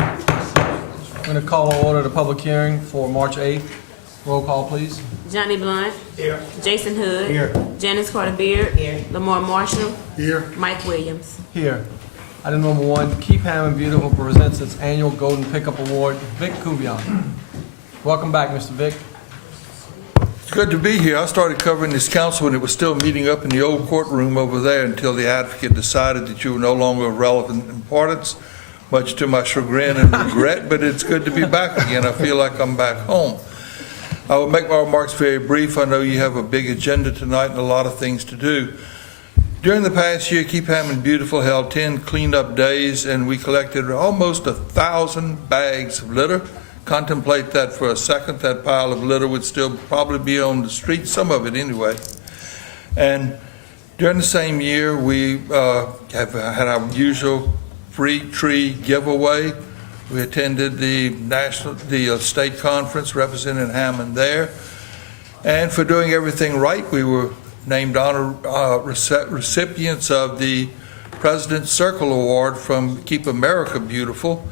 I'm going to call to order the public hearing for March 8th. Roll call, please. Johnny Blunt. Here. Jason Hood. Here. Janice Carter Beard. Here. Lamar Marshall. Here. Mike Williams. Here. Item number 1, Keep Hammond Beautiful presents its annual Golden Pickup Award, Vic Cuvion. Welcome back, Mr. Vic. It's good to be here. I started covering this council when it was still meeting up in the old courtroom over there until the advocate decided that you were no longer of relevant importance, much to my chagrin and regret, but it's good to be back again. I feel like I'm back home. I will make my remarks very brief. I know you have a big agenda tonight and a lot of things to do. During the past year, Keep Hammond Beautiful held 10 cleanup days, and we collected almost 1,000 bags of litter. Contemplate that for a second. That pile of litter would still probably be on the street, some of it anyway. And during the same year, we have had our usual free tree giveaway. We attended the state conference representing Hammond there. And for doing everything right, we were named honor recipients of the President's Circle Award from Keep America Beautiful.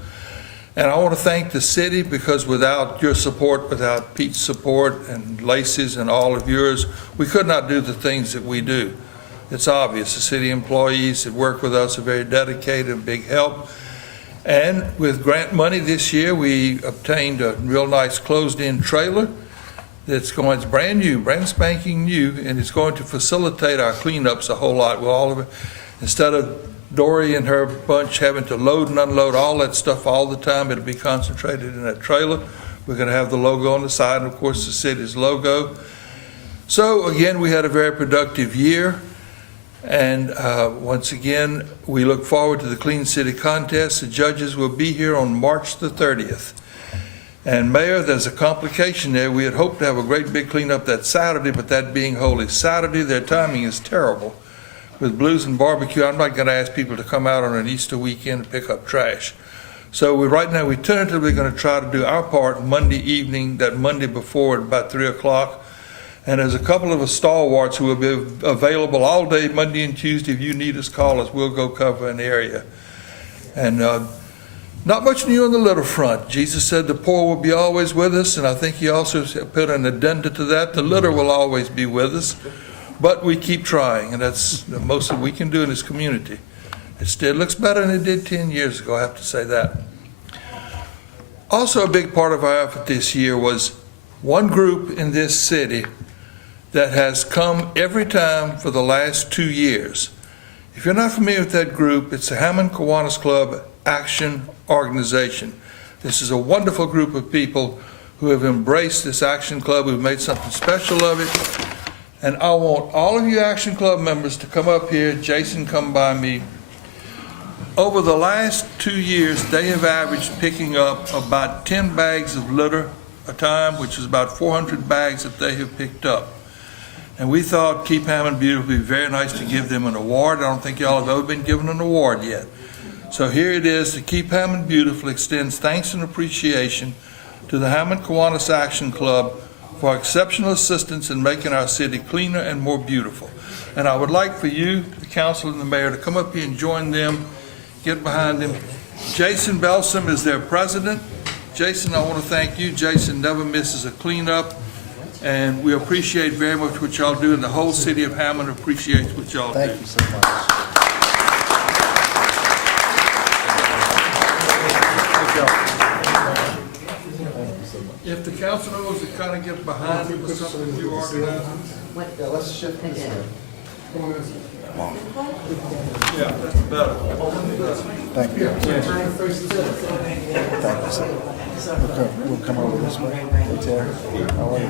And I want to thank the city, because without your support, without Pete's support and Lacey's and all of yours, we could not do the things that we do. It's obvious. The city employees that work with us are very dedicated and big help. And with grant money this year, we obtained a real nice closed-in trailer that's brand new, brand spanking new, and it's going to facilitate our cleanups a whole lot with all of it. Instead of Dory and her bunch having to load and unload all that stuff all the time, it'll be concentrated in that trailer. We're going to have the logo on the side, and of course the city's logo. So again, we had a very productive year, and once again, we look forward to the Clean City Contest. The judges will be here on March the 30th. And Mayor, there's a complication there. We had hoped to have a great big cleanup that Saturday, but that being Holy Saturday, their timing is terrible. With Blues and Barbecue, I'm not going to ask people to come out on an Easter weekend and pick up trash. So right now we're tentatively going to try to do our part Monday evening, that Monday before at about 3 o'clock. And there's a couple of stalwarts who will be available all day, Monday and Tuesday. If you need us, call us. We'll go cover an area. And not much new on the litter front. Jesus said the poor will be always with us, and I think he also put an addendum to that. The litter will always be with us. But we keep trying, and that's the most that we can do in this community. It still looks better than it did 10 years ago, I have to say that. Also, a big part of our effort this year was one group in this city that has come every time for the last 2 years. If you're not familiar with that group, it's the Hammond Kiwanis Club Action Organization. This is a wonderful group of people who have embraced this Action Club, who've made something special of it. And I want all of you Action Club members to come up here. Jason, come by me. Over the last 2 years, they have averaged picking up about 10 bags of litter a time, which is about 400 bags that they have picked up. And we thought Keep Hammond Beautiful would be very nice to give them an award. I don't think y'all have ever been given an award yet. So here it is. The Keep Hammond Beautiful extends thanks and appreciation to the Hammond Kiwanis Action Club for exceptional assistance in making our city cleaner and more beautiful. And I would like for you, the council and the mayor, to come up here and join them, get behind them. Jason Belsom is their president. Jason, I want to thank you. Jason never misses a cleanup, and we appreciate very much what y'all do, and the whole city of Hammond appreciates what y'all do. Thank you so much. If the council knows to kind of get behind it with something you organize. Yeah, let's shift this here. Yeah, that's better. Thank you. Thank you, sir. We'll come over this way. Hey, Terry. How are you?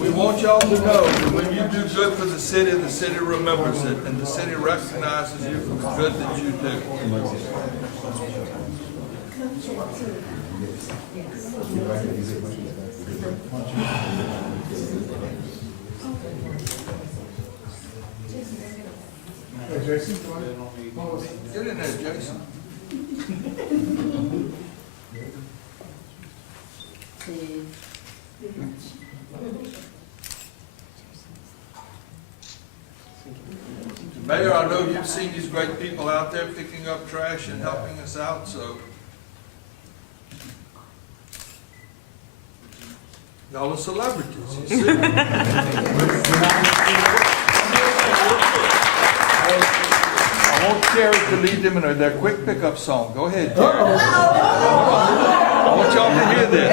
We want y'all to know that when you do good for the city remembers it, and the city recognizes you for the good that you do. Hey, Jason, Get in there, Jason. Mayor, I know you've seen these great people out there picking up trash and helping us out, so. Y'all are celebrities, you see. I want Terry to lead them in their quick pickup song. Go ahead, Terry. I want y'all to hear this.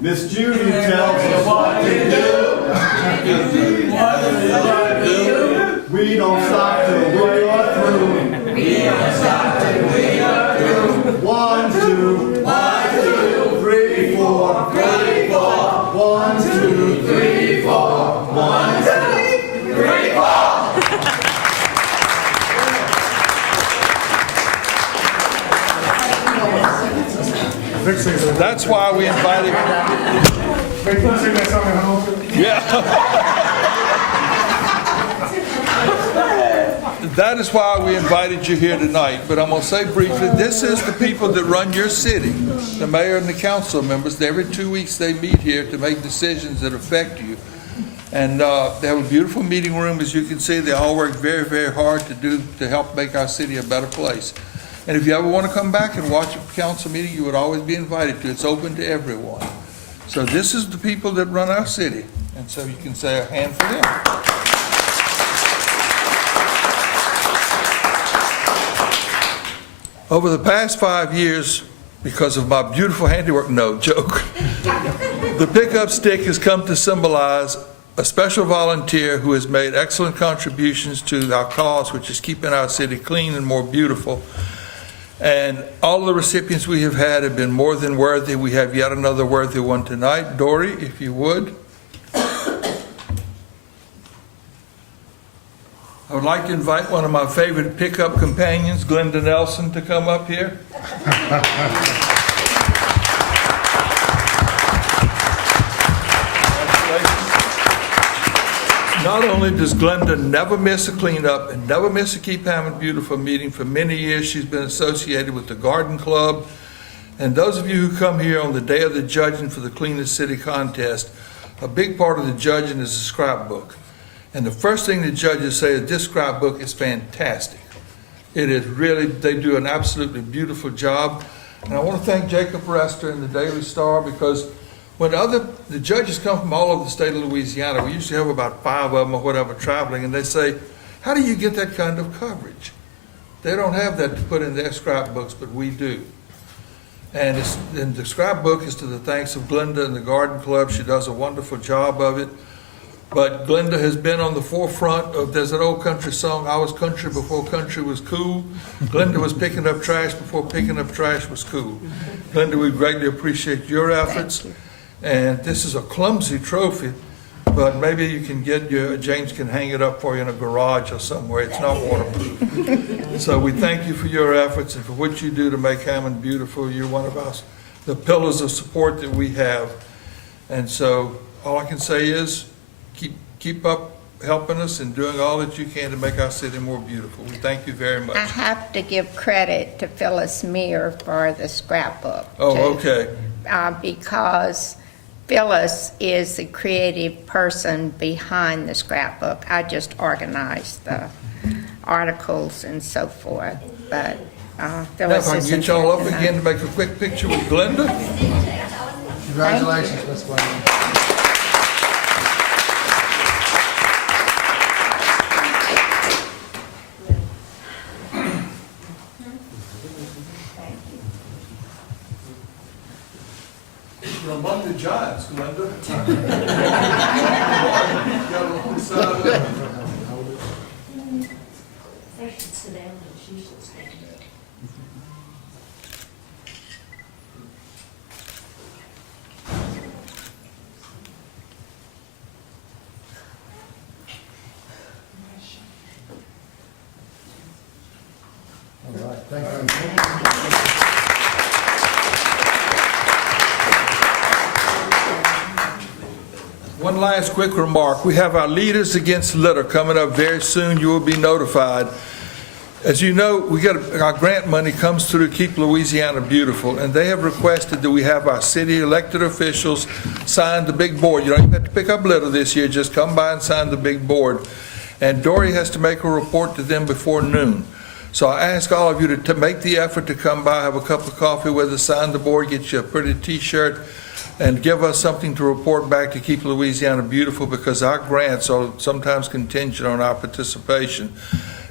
Miss Judy tells us what to do. We don't stop till we are through. We don't stop till we are through. 1, 2, 3, 4, 3, 4. 1, 2, 3, 4. 1, 2, 3, 4. That's why we invited. Yeah. That is why we invited you here tonight. But I'm going to say briefly, this is the people that run your city, the mayor and the council members. Every 2 weeks they meet here to make decisions that affect you. And they have a beautiful meeting room, as you can see. They all work very, very hard to help make our city a better place. And if you ever want to come back and watch a council meeting, you would always be invited to. It's open to everyone. So this is the people that run our city. And so you can say a hand for them. Over the past 5 years, because of my beautiful handiwork, no, joke, the pickup stick has come to symbolize a special volunteer who has made excellent contributions to our cause, which is keeping our city clean and more beautiful. And all the recipients we have had have been more than worthy. We have yet another worthy one tonight. Dory, if you would. I would like to invite one of my favorite pickup companions, Glenda Nelson, to come up here. Not only does Glenda never miss a cleanup and never miss a Keep Hammond Beautiful meeting, for many years she's been associated with the Garden Club. And those of you who come here on the day of the judging for the Cleanest City contest, a big part of the judging is a scrapbook. And the first thing the judges say is this scrapbook is fantastic. It is really, they do an absolutely beautiful job. And I want to thank Jacob Rester and the Daily Star, because when the judges come from all over the state of Louisiana, we usually have about 5 of them or whatever traveling, and they say, how do you get that kind of coverage? They don't have that to put in their scrapbooks, but we do. And the scrapbook is to the thanks of Glenda and the Garden Club. She does a wonderful job of it. But Glenda has been on the forefront of, there's an old country song, I was country before country was cool. Glenda was picking up trash before picking up trash was cool. Glenda, we greatly appreciate your efforts. And this is a clumsy trophy, but maybe you can get James can hang it up for you in a garage or somewhere. It's not waterproof. So we thank you for your efforts and for what you do to make Hammond beautiful. You're one of us, the pillars of support that we have. And so all I can say is keep up helping us and doing all that you can to make our city more beautiful. We thank you very much. I have to give credit to Phyllis Meir for the scrapbook. Oh, too. okay. Because Phyllis is the creative person behind the scrapbook. I just organized the articles and so forth, but Phyllis If I is can get y'all up important again to make a quick picture with Glenda. Congratulations, Ms. Williams. You're among the giants, Glenda. Got a long side up. They should sit down and she should stand up. All right, thank you. One last quick remark. We have our Leaders Against Litter coming up very soon. You will be notified. As you know, our grant money comes through Keep Louisiana Beautiful, and they have requested that we have our city elected officials sign the big board. You don't even have to pick up litter this year. Just come by and sign the big board. and Dory has to make a report to them before noon. So I ask all of you to make the effort to come by, have a cup of coffee with us, sign the board, get you a pretty T-shirt, and give us something to report back to keep Louisiana beautiful, because our grants are sometimes contingent on our participation.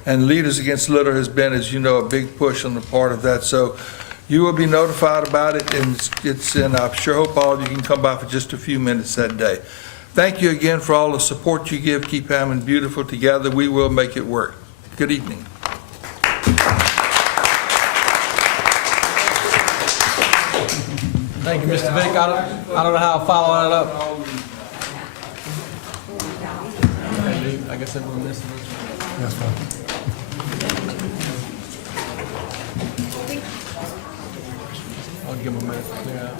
And Leaders Against Litter has been, as you know, a big push on the part of that. So you will be notified about it, and I sure hope all of you can come by for just a few minutes that day. Thank you again for all the support you give. Keep Hammond beautiful. Together we will make it work. Good evening. Thank you, Mr. Vick. I don't know how I'll follow that up. I guess everyone missed it. That's fine. I'll give them a minute to clear out.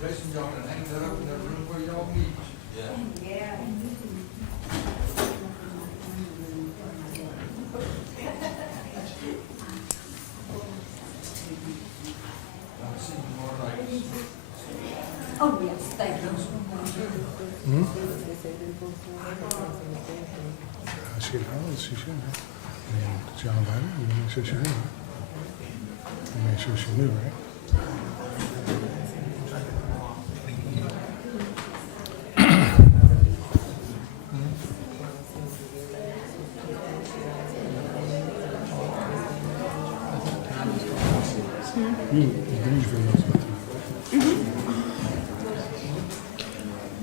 Jason, y'all can hang that up in that room where y'all meet. Oh, yes, thank you. She should have. John got it. You make sure she knew. You make sure she knew, right?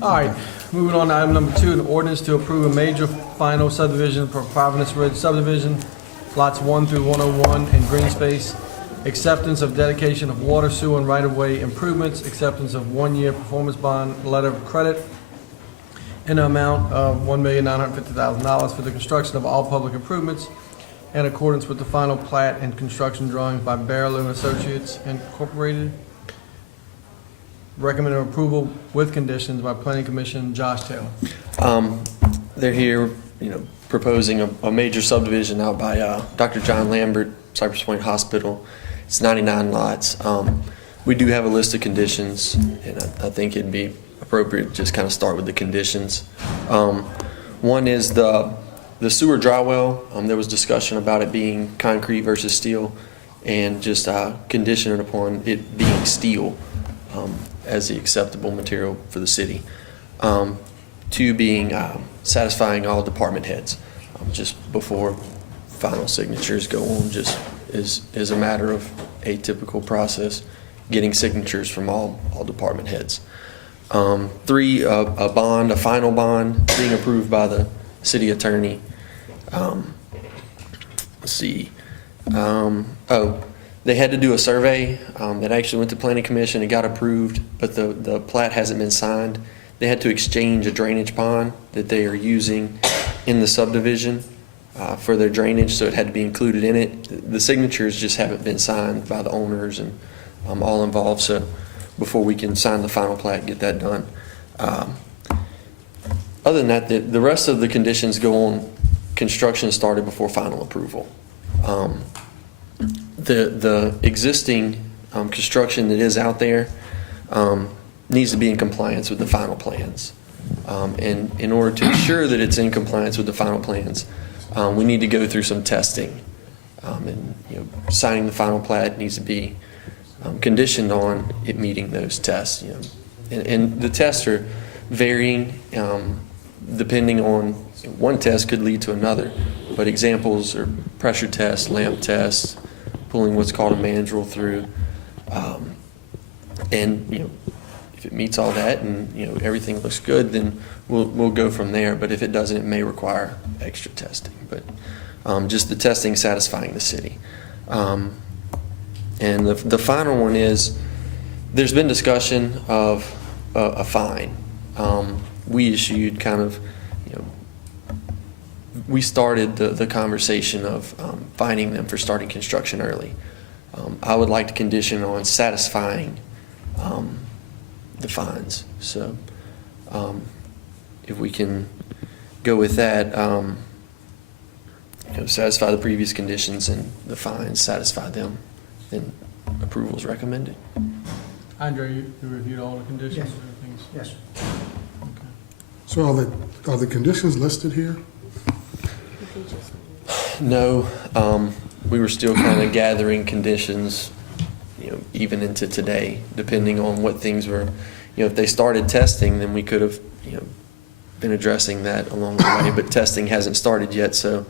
All right, moving on to item number 2, an ordinance to approve a major final subdivision for Providence Ridge Subdivision, lots 1 through 101 and green space, acceptance of dedication of water, sewer, and right-of-way improvements, acceptance of 1-year performance bond letter of credit in an amount of $1,950,000 for the construction of all public improvements in accordance with the final plat and construction drawings by Barreau and Associates Incorporated. Recommended approval with conditions by Planning Commission. Josh Taylor. They're here, proposing a major subdivision out by Dr. John Lambert, Cypress Point Hospital. It's 99 lots. We do have a list of conditions, and I think it'd be appropriate to just kind of start with the conditions. One is the sewer dry well. There was discussion about it being concrete versus steel, and just conditioning upon it being steel as the acceptable material for the city. 2 being satisfying all department heads. Just before final signatures go on, just is a matter of a typical process, getting signatures from all department heads. 3, a final bond being approved by the city attorney. Let's see. They had to do a survey that actually went to Planning Commission and got approved, but the plat hasn't been signed. They had to exchange a drainage pond that they are using in the subdivision for their drainage, so it had to be included in it. The signatures just haven't been signed by the owners and all involved, so before we can sign the final plat and get that done. Other than that, the rest of the conditions go on construction started before final approval. The existing construction that is out there needs to be in compliance with the final plans. And in order to ensure that it's in compliance with the final plans, we need to go through some testing. And signing the final plat needs to be conditioned on it meeting those tests. And the tests are varying depending on, one test could lead to another, but examples are pressure tests, lamp tests, pulling what's called a mandrel through, and if it meets all that and everything looks good, then we'll go from there. But if it doesn't, it may require extra testing. But just the testing satisfying the city. And the final one is, there's been discussion of a fine. We issued we started the conversation of fining them for starting construction early. I would like to condition on satisfying the fines. So if we can go with that, satisfy the previous conditions and the fines, satisfy them, then approval is recommended. Andre, you reviewed all the conditions and everything? conditions. Yes, sir. So are the conditions listed here? No, we were still kind of gathering conditions, even into today, depending on what things were, if they started testing, then we could have, been addressing that along the way, but testing hasn't started yet, so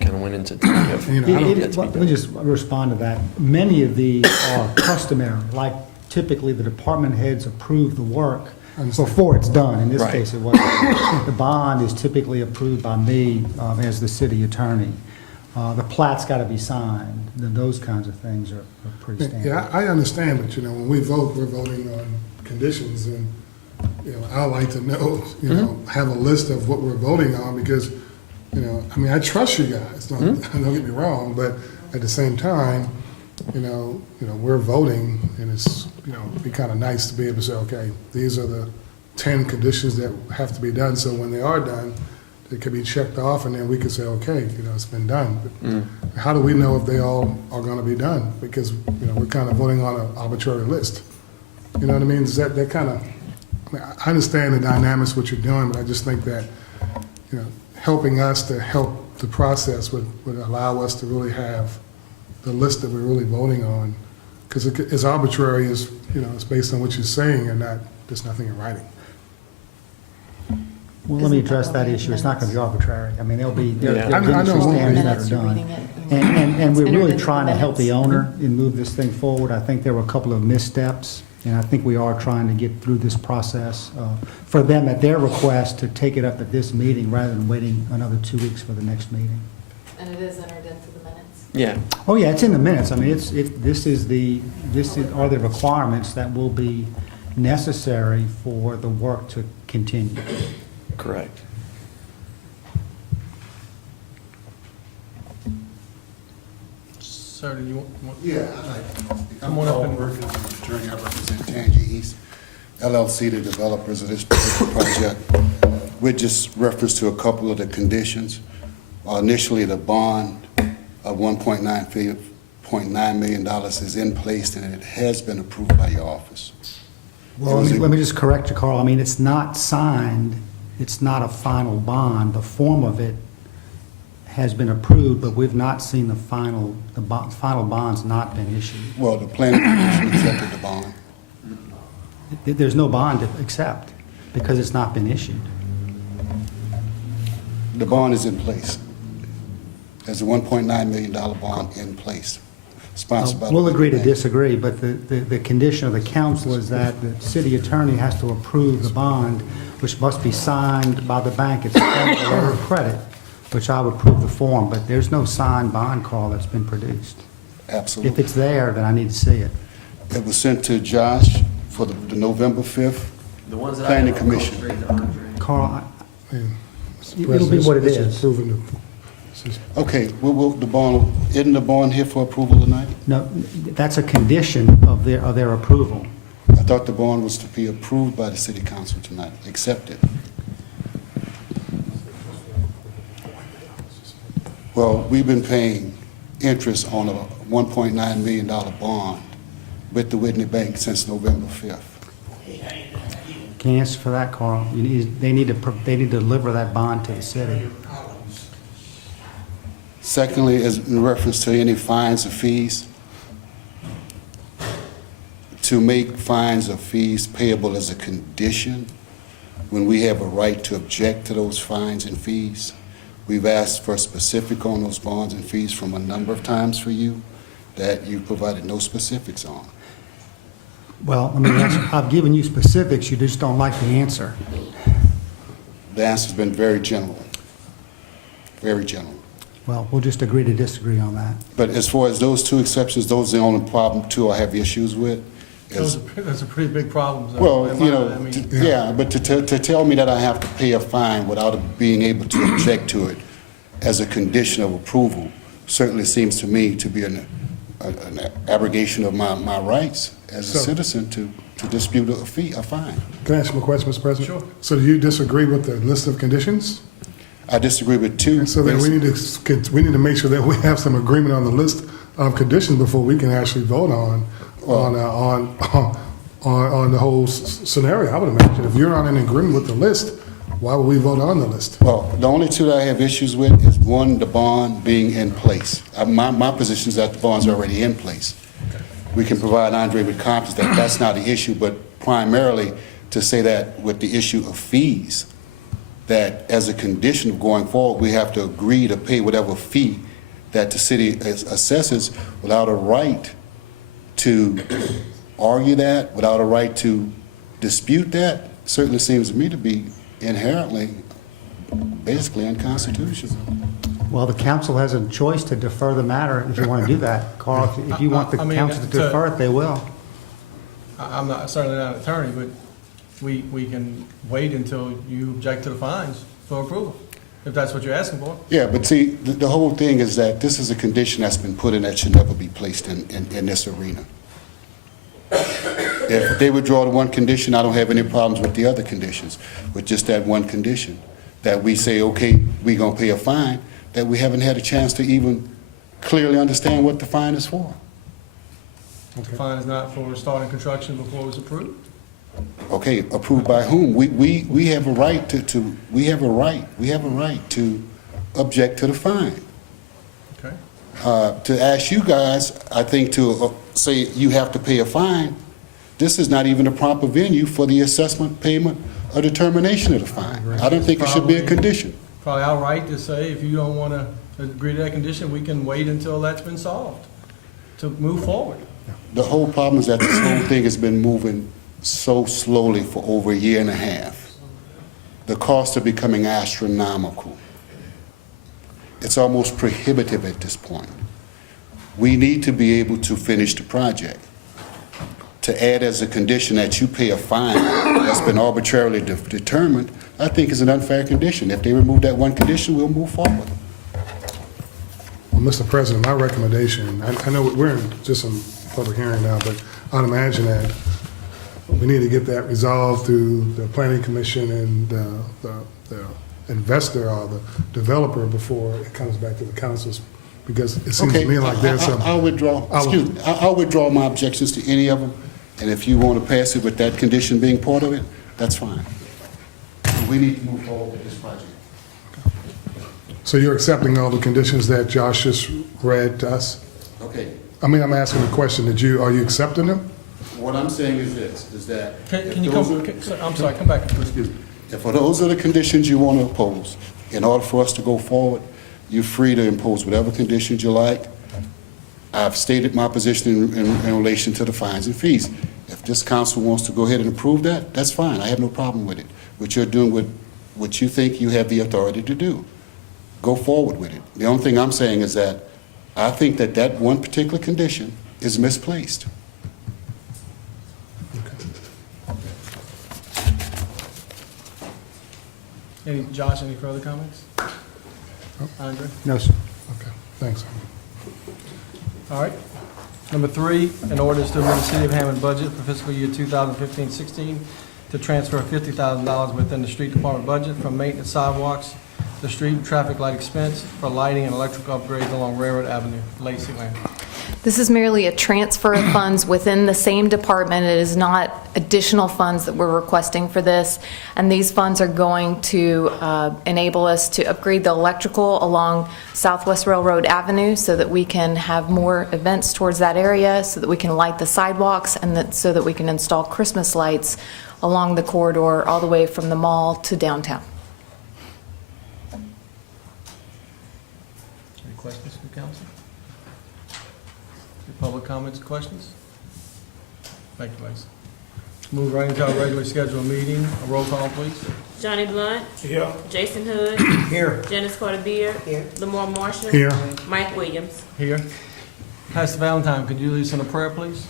kind of went into, I don't- yet to be Let me done. just respond to that. Many of these are customary, like typically the department heads approve the work before it's done. In this Right. case, it wasn't. The bond is typically approved by me as the city attorney. The plat's got to be signed. Those kinds of things are pretty standard. Yeah, I understand, but when we vote, we're voting on conditions, and, I like to know, have a list of what we're voting on, because, I trust you guys, don't get me wrong, but at the same time, we're voting, and it's, it'd be kind of nice to be able to say, okay, these are the 10 conditions that have to be done, so when they are done, it could be checked off, and then we could say, okay, it's been done. But how do we know if they all are going to be done? Because, we're kind of voting on an arbitrary list. You know what I mean? Is that kind of, I understand the dynamics, what you're doing, but I just think that, helping us to help the process would allow us to really have the list that we're really voting on. Because it's arbitrary as, it's based on what you're saying and not, there's nothing in writing. Well, let me address that issue. It's not going to be arbitrary. I mean, there'll be Yeah. there'll be I know. standards that Minutes, are you're done. reading it. And we're It's entered really into trying the to help the minutes. owner and move this thing forward. I think there were a couple of missteps, and I think we are trying to get through this process for them at their request to take it up at this meeting rather than waiting another 2 weeks for the next meeting. And it is entered into the minutes. Yeah, Oh, yeah, it's in the minutes. I mean, this are the requirements that will be necessary for the work to continue. correct. Sir, do you want? Yeah, I'd like to speak. Come I'm on up Paul and- Perkins, attorney. I represent Tangi East LLC, the developers of this particular project. With just reference to a couple of the conditions. Initially, the bond of $1.9 million is in place, and it has been approved by your office. Well, let me just correct you, Carl. I mean, it's not signed. It's not a final bond. The form of it has been approved, but we've not seen the final bond's not been issued. Well, the planning commission accepted the bond. There's no bond to accept because it's not been issued. The bond is in place. There's a $1.9 million bond in place, sponsored by the... We'll agree to bank. disagree, but the condition of the council is that the city attorney has to approve the bond, which must be signed by the bank. It's a letter of credit, which I would prove the form, but there's no signed bond, Carl, that's been produced. If Absolutely. it's there, then I need to see it. It was sent to Josh for the November 5th The ones that Planning Commission. Carl, And it'll be what it it's is. approving the- it's just- Okay, the bond, isn't the bond here for approval tonight? No, that's a condition of their approval. I thought the bond was to be approved by the city council tonight, accepted. Well, we've been paying interest on a $1.9 million bond with the Whitney Bank since November 5th. Can't answer for that, Carl. They need to deliver that bond to the city. Secondly, is in reference to any fines or fees, to make fines or fees payable as a condition when we have a right to object to those fines and fees. We've asked for specific on those bonds and fees from a number of times for you that you provided no specifics on. Well, I mean, I've given you specifics, you just don't like the answer. The answer's been very general, very general. Well, we'll just agree to disagree on that. But as far as those two exceptions, those are the only problem, two I have issues with. is- That's a pretty big problem. so, Well, in you my- know, I mean, yeah, but to tell me that I have to pay a fine without being able to object to it as a condition of approval certainly seems to me to be an abrogation of my rights as a So- citizen to dispute a fine. Can I ask you a question, Mr. President? Sure. So do you disagree with the list of conditions? I disagree with two. And so then we need to make sure that we have some agreement on the list of conditions before we can actually vote on on the whole scenario, I would imagine. If you're not in agreement with the list, why would we vote on the list? Well, the only two that I have issues with is, one, the bond being in place. My position is that the bond's already in place. We can provide Andre with confidence that that's not the issue, but primarily to say that with the issue of fees, that as a condition of going forward, we have to agree to pay whatever fee that the city assesses without a right to argue that, without a right to dispute that, certainly seems to me to be inherently, basically unconstitutional. Well, the council has a choice to defer the matter if you want to do that. Carl, if you want the I mean, council to defer it, they will. I'm not, certainly not an attorney, but we can wait until you object to the fines for approval, if that's what you're asking for. Yeah, but see, the whole thing is that this is a condition that's been put in that should never be placed in this arena. If they withdraw the one condition, I don't have any problems with the other conditions, with just that one condition. That we say, okay, we're gonna pay a fine, that we haven't had a chance to even clearly understand what the fine is for. The fine is not for starting construction before it was approved. Okay, approved by whom? We have a right we have a right to object to the fine. Okay. To ask you guys, I think to say you have to pay a fine, this is not even a proper venue for the assessment, payment, or determination of the fine. I don't think it should be a condition. Probably our right to say, if you don't want to agree to that condition, we can wait until that's been solved to move forward. The whole problem is that this whole thing has been moving so slowly for over a year and a half. The costs are becoming astronomical. It's almost prohibitive at this point. We need to be able to finish the project. To add as a condition that you pay a fine that's been arbitrarily determined, I think is an unfair condition. If they remove that one condition, we'll move forward. Well, Mr. President, my recommendation, I know we're in just some public hearing now, but I'd imagine that we need to get that resolved through the planning commission and the investor or the developer before it comes back to the councils, because it seems to me like there's some... I'll withdraw my objections to any of them, and if you want to pass it with that condition being part of it, that's fine. We need to move forward with this project. So you're accepting all the conditions that Josh just read to us? Okay. I mean, I'm asking the question, are you accepting them? What I'm saying is this, is that... Can you come, I'm sorry, come back. Excuse me. If those are the conditions you want to impose, in order for us to go forward, you're free to impose whatever conditions you like. I've stated my position in relation to the fines and fees. If this council wants to go ahead and approve that, that's fine. I have no problem with it. What you're doing with what you think you have the authority to do, go forward with it. The only thing I'm saying is that I think that that one particular condition is misplaced. Josh, any further comments? Andre? No, sir. Okay, thanks. All right. Number 3, an ordinance to amend the City of Hammond budget for fiscal year 2015-16 to transfer $50,000 within the street department budget from maintenance sidewalks, the street and traffic light expense for lighting and electrical upgrades along Railroad Avenue. Lacey Lamb. This is merely a transfer of funds within the same department. It is not additional funds that we're requesting for this. And these funds are going to enable us to upgrade the electrical along Southwest Railroad Avenue so that we can have more events towards that area, so that we can light the sidewalks, and so that we can install Christmas lights along the corridor all the way from the mall to downtown. Any questions from council? Any public comments, questions? Thank you, Lacey. Move right into our regularly scheduled meeting. A roll call, please. Johnny Blunt. Here. Jason Hood. Here. Janice Carter Beard. Here. Lamar Marshall. Here. Mike Williams. Here. Pastor Valentine, could you lead us in a prayer, please?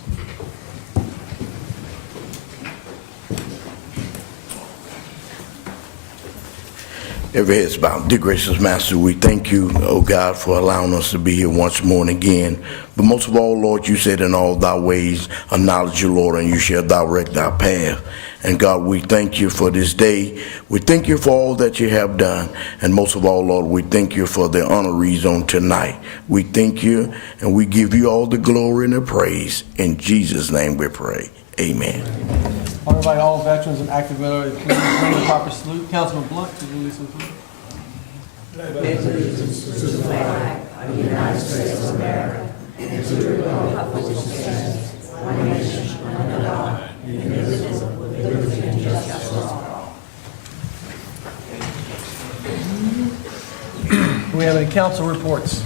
Every head's bowed. Dear gracious Master, we thank you, oh God, for allowing us to be here once more and again. But most of all, Lord, you said in all thy ways, acknowledge you, Lord, and you shall direct our path. And God, we thank you for this day. We thank you for all that you have done. And most of all, Lord, we thank you for the honorees on tonight. We thank you, and we give you all the glory and the praise. In Jesus' name we pray. Amen. Everybody, all veterans and active military, please bring the proper salute. Councilman Blunt, could you lead some salute? Do we have any council reports?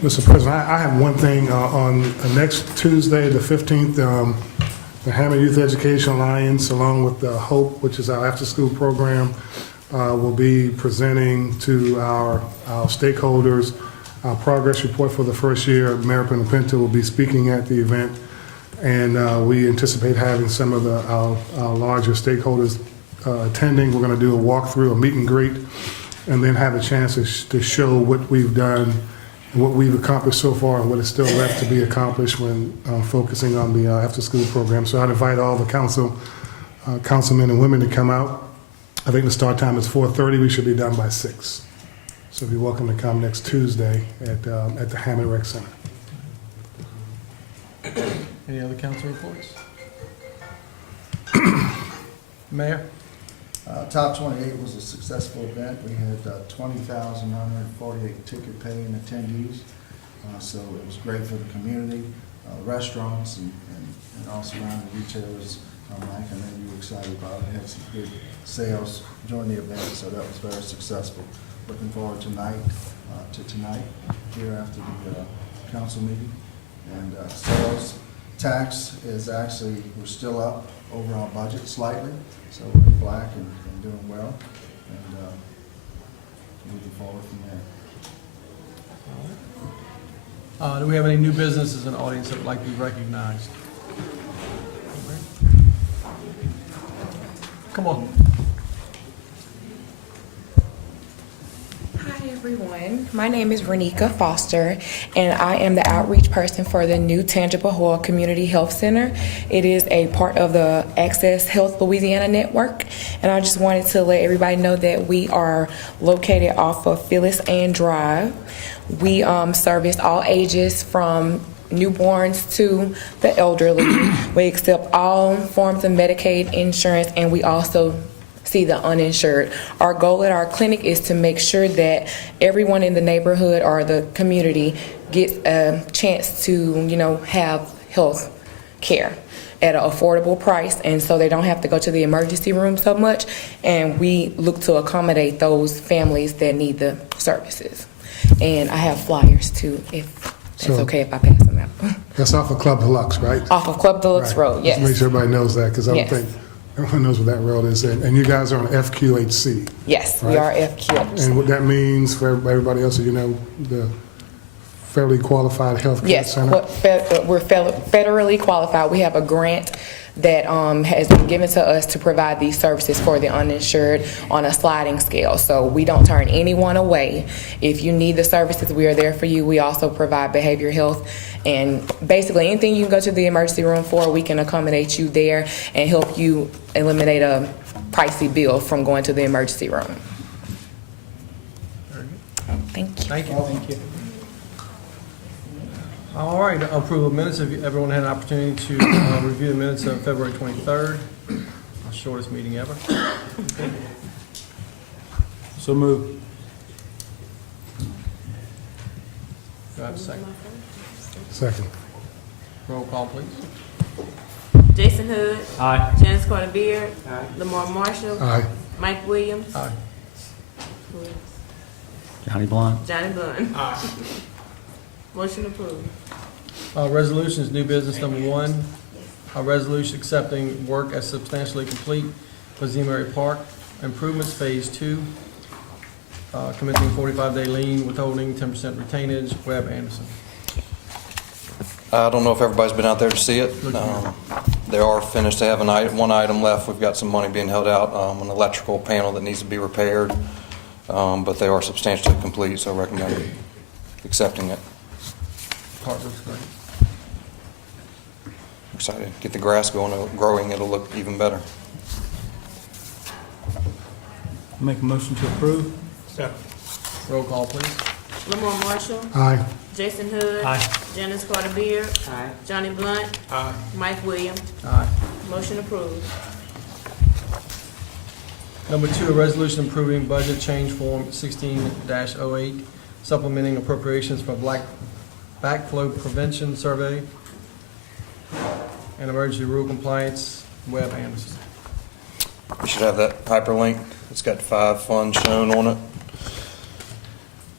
Mr. President, I have one thing. On next Tuesday, the 15th, the Hammond Youth Education Alliance, along with the HOPE, which is our after-school program, will be presenting to our stakeholders our progress report for the first year. Mayor Pinto will be speaking at the event, and we anticipate having some of our larger stakeholders attending. We're going to do a walkthrough, a meet and greet, and then have a chance to show what we've done, what we've accomplished so far, and what is still left to be accomplished when focusing on the after-school program. So I'd invite all the councilmen and women to come out. I think the start time is 4:30. We should be done by 6. So you're welcome to come next Tuesday at the Hammond Rec Center. Any other council reports? Mayor? Top 28 was a successful event. We had 20,948 ticket-paying attendees, so it was great for the community, restaurants, and all surrounding retailers. Mike, I know you were excited about it. We had some good sales during the event, so that was very successful. Looking forward tonight here after the council meeting. And sales tax is actually, we're still up over our budget slightly, so we're black and doing well, and moving forward from there. Do we have any new businesses in the audience that would like to be recognized? Come on. Hi everyone, my name is Renika Foster, and I am the outreach person for the new Tangible Hall Community Health Center. It is a part of the Access Health Louisiana Network, and I just wanted to let everybody know that we are located off of Phyllis Ann Drive. We service all ages from newborns to the elderly. We accept all forms of Medicaid insurance, and we also see the uninsured. Our goal at our clinic is to make sure that everyone in the neighborhood or the community gets a chance to, have health care at an affordable price, and so they don't have to go to the emergency room so much, and we look to accommodate those families that need the services. And I have flyers too, if that's okay if I pass them out. That's off of Club Deluxe, right? Off of Club Deluxe Right. Road, yes. Just make sure everybody knows that, because I don't Yes. think everyone knows what that road is. And you guys are on FQHC. Yes, right? we are FQH. And what that means for everybody else, the Federally Qualified Healthcare Yes, Center? we're federally qualified. We have a grant that has been given to us to provide these services for the uninsured on a sliding scale. So we don't turn anyone away. If you need the services, we are there for you. We also provide behavioral health, and basically anything you can go to the emergency room for, we can accommodate you there and help you eliminate a pricey bill from going to the emergency room. Thank you. Thank you. Thank you. All right, approval of minutes. Have everyone had an opportunity to review the minutes of February 23rd? Our shortest meeting ever. So moved. Do I have a second? Second. Roll call, please. Jason Hood. Aye. Janice Carter Beard. Lamar Marshall. Aye. Mike Williams. Aye. Johnny Blunt. Johnny Blunt. Motion approved. Resolutions, new business number 1. A resolution accepting work as substantially complete for Zemery Park improvements phase 2, commencing 45-day lien, withholding 10% retainage. Webb Anderson. I don't know if everybody's been out there to see it. They are finished. They have one item left. We've got some money being held out, an electrical panel that needs to be repaired, but they are substantially complete, so I recommend accepting it. Park looks great. Excited to get the grass growing. It'll look even better. Make a motion to approve. Roll call, please. Lamar Marshall. Aye. Jason Hood. Aye. Janice Carter Beard. Johnny Blunt. Mike Williams. Aye. Motion approved. Number 2, a resolution approving budget change form 16-08, supplementing appropriations for backflow prevention survey and emergency rule compliance, Webb Anderson. You should have that hyperlink. It's got 5 funds shown on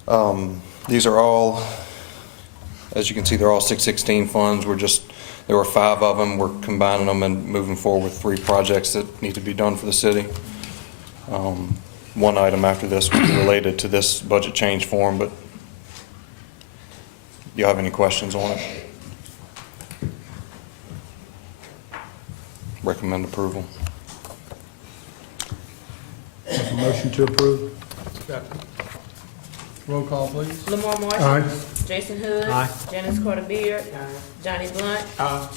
it. These are all, as you can see, they're all 616 funds. There were 5 of them. We're combining them and moving forward with 3 projects that need to be done for the city. One item after this will be related to this budget change form, but do you have any questions on it? Recommend approval. Motion to approve? Roll call, please. Lamar Marshall. Aye. Jason Hood. Aye. Janice Carter Beard. Johnny Blunt.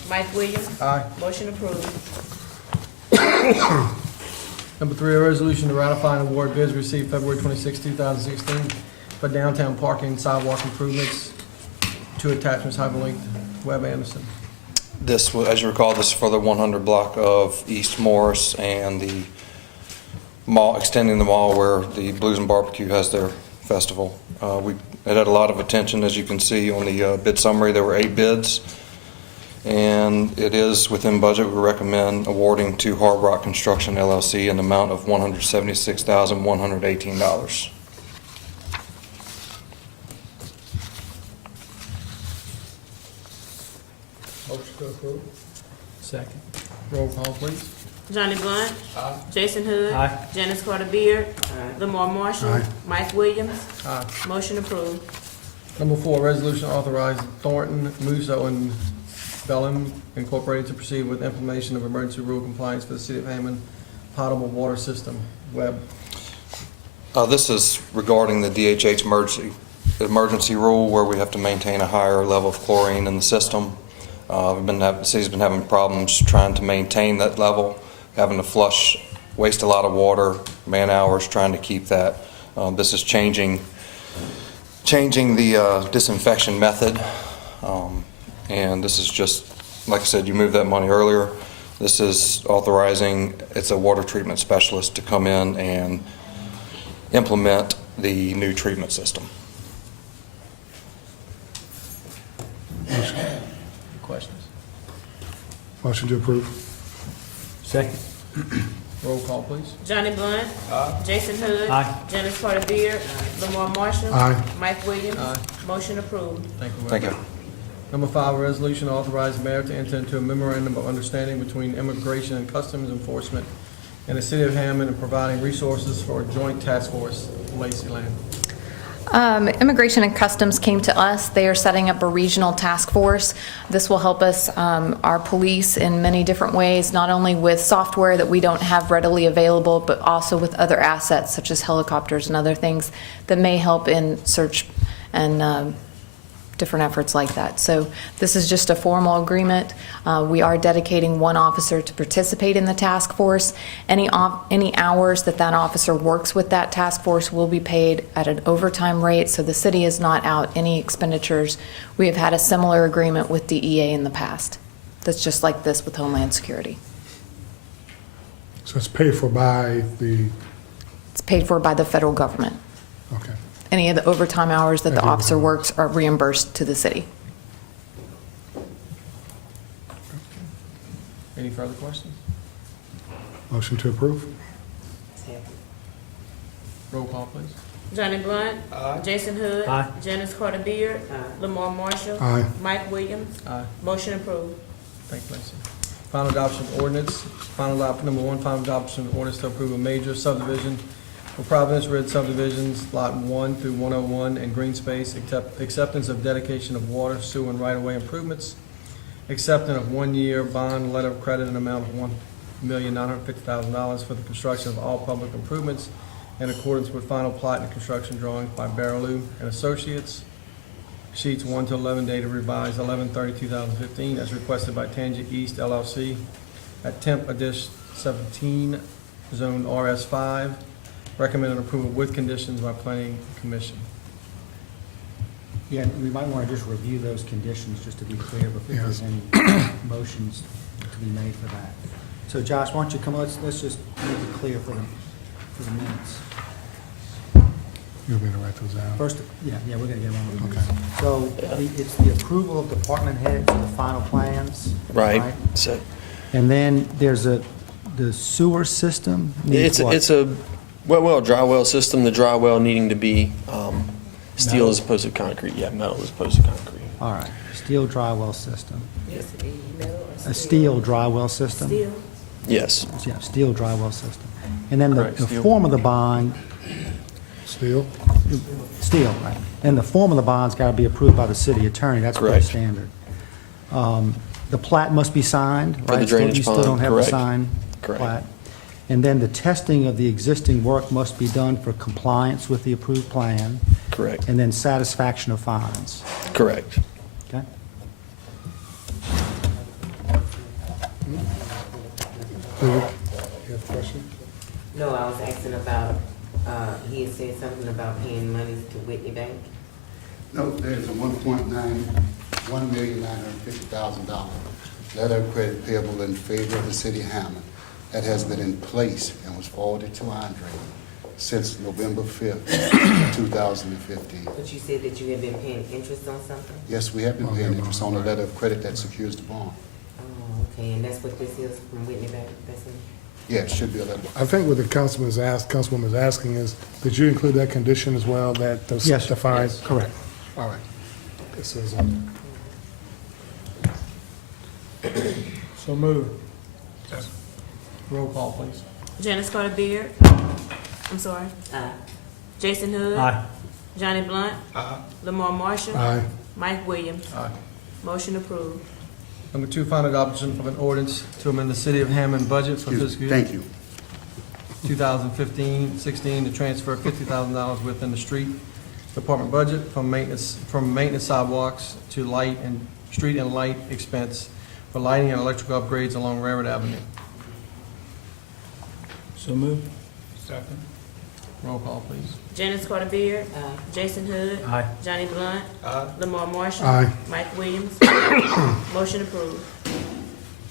Mike Williams. Aye. Motion approved. Number 3, a resolution to ratify and award bids received February 26, 2016 for downtown parking and sidewalk improvements. 2 attachments, hyperlinked, Webb Anderson. This, as you recall, this is for the 100 block of East Morris and the mall, extending the mall where the Blues and Barbecue has their festival. It had a lot of attention, as you can see on the bid summary. There were 8 bids, and it is within budget. We recommend awarding to Hard Rock Construction LLC an amount of $176,118. Motion to approve. Second. Roll call, please. Johnny Blunt. Jason Hood. Aye. Janice Carter Beard. Lamar Marshall. Aye. Mike Williams. Aye. Motion approved. Number 4, resolution authorizing Thornton, Musso, and Bellum Incorporated to proceed with implementation of emergency rule compliance for the City of Hammond potable water system, Webb. This is regarding the DHH emergency rule where we have to maintain a higher level of chlorine in the system. The city's been having problems trying to maintain that level, having to waste a lot of water, man hours trying to keep that. This is changing the disinfection method, and this is just, like I said, you moved that money earlier. This is authorizing, it's a water treatment specialist to come in and implement the new treatment system. Questions? Motion to approve. Second. Roll call, please. Johnny Blunt. Jason Hood. Aye. Janice Carter Beard. Lamar Marshall. Aye. Mike Williams. Aye. Motion approved. Thank you, Webb. Thank you. Number 5, a resolution authorizing the mayor to enter into a memorandum of understanding between Immigration and Customs Enforcement and the City of Hammond and providing resources for a joint task force. Lacey Land. Immigration and Customs came to us. They are setting up a regional task force. This will help us, our police, in many different ways, not only with software that we don't have readily available, but also with other assets such as helicopters and other things that may help in search and different efforts like that. So this is just a formal agreement. We are dedicating 1 officer to participate in the task force. Any hours that officer works with that task force will be paid at an overtime rate, so the city is not out any expenditures. We have had a similar agreement with DEA in the past. That's just like this with Homeland Security. So it's paid for by the, It's paid for by the federal government. okay. Any of the overtime hours that the officer works are reimbursed to the city. Any further questions? Motion to approve. Roll call, please. Johnny Blunt. Jason Hood. Aye. Janice Carter Beard. Lamar Marshall. Aye. Mike Williams. Aye. Motion approved. Thank you, Lacey. Final adoption of ordinance. Number 1, final adoption of ordinance to approve a major subdivision for Providence Ridge subdivisions, Lot 1 through 101, and green space, acceptance of dedication of water, sewer, and right-of-way improvements, acceptance of 1-year bond letter of credit in amount of $1,950,000 for the construction of all public improvements in accordance with final plot and construction drawings by Barrelou and Associates, sheets 1 to 11 dated revised 11/30/2015, as requested by Tangent East LLC at Temp Edition 17, Zone RS5. Recommended approval with conditions by Planning Commission. Yeah, we might want to just review those conditions, just to be clear, before there's any motions to be made for that. So Josh, why don't you come, let's just make it clear for the minutes. You'll be able to write those down. First, yeah, we're gonna get along with these. So it's the approval of department heads, the final plans. Right. So And then there's the sewer system needs what? it's a dry well system. The dry well needing to be steel Metal? as opposed to concrete. Yeah, metal as opposed to concrete. All right, steel dry well system. Yes, it is. Metal or A steel dry well system? Steel. Yes. Yeah, steel dry well system. And then the Correct, the steel. form of the bond, Steel? steel, right? And the form of the bond's got to be approved by the city attorney, that's pretty Correct. standard. The plat must be signed, For the right? Still- drainage You still pond, don't have to correct. sign Correct. plat. And then the testing of the existing work must be done for compliance with the approved plan, Correct. and then satisfaction of fines, Correct. okay? You have a question? No, I was asking about, he had said something about paying money to Whitney Bank. No, there's a $1,950,000 letter of credit payable in favor of the city of Hammond that has been in place and was forwarded to Andre since November 5th, 2015. But you said that you had been paying interest on something? Yes, we have been paying interest on a letter of credit that secures the bond. Oh, okay, and that's what this is from Whitney Bank, that's it? Yeah, it should be a letter. I think what the councilwoman is asking is, did you include that condition as well, that those Yes. the fines? Yes. Correct. All right. This is, So moved. Roll call, please. Janice Carter Beard. I'm sorry. Jason Hood. Aye. Johnny Blunt. Lamar Marshall. aye. Mike Williams. Aye. Motion approved. Number 2, final adoption of an ordinance to amend the City of Hammond budget for Excuse fiscal me. year Thank you. 2015-16 to transfer $50,000 within the street department budget from maintenance sidewalks to light and street and light expense for lighting and electrical upgrades along Railroad Avenue. So moved. Second. Roll call, please. Janice Carter Beard. Jason Hood. Aye. Johnny Blunt. Lamar Marshall. Aye. Mike Williams. Motion approved.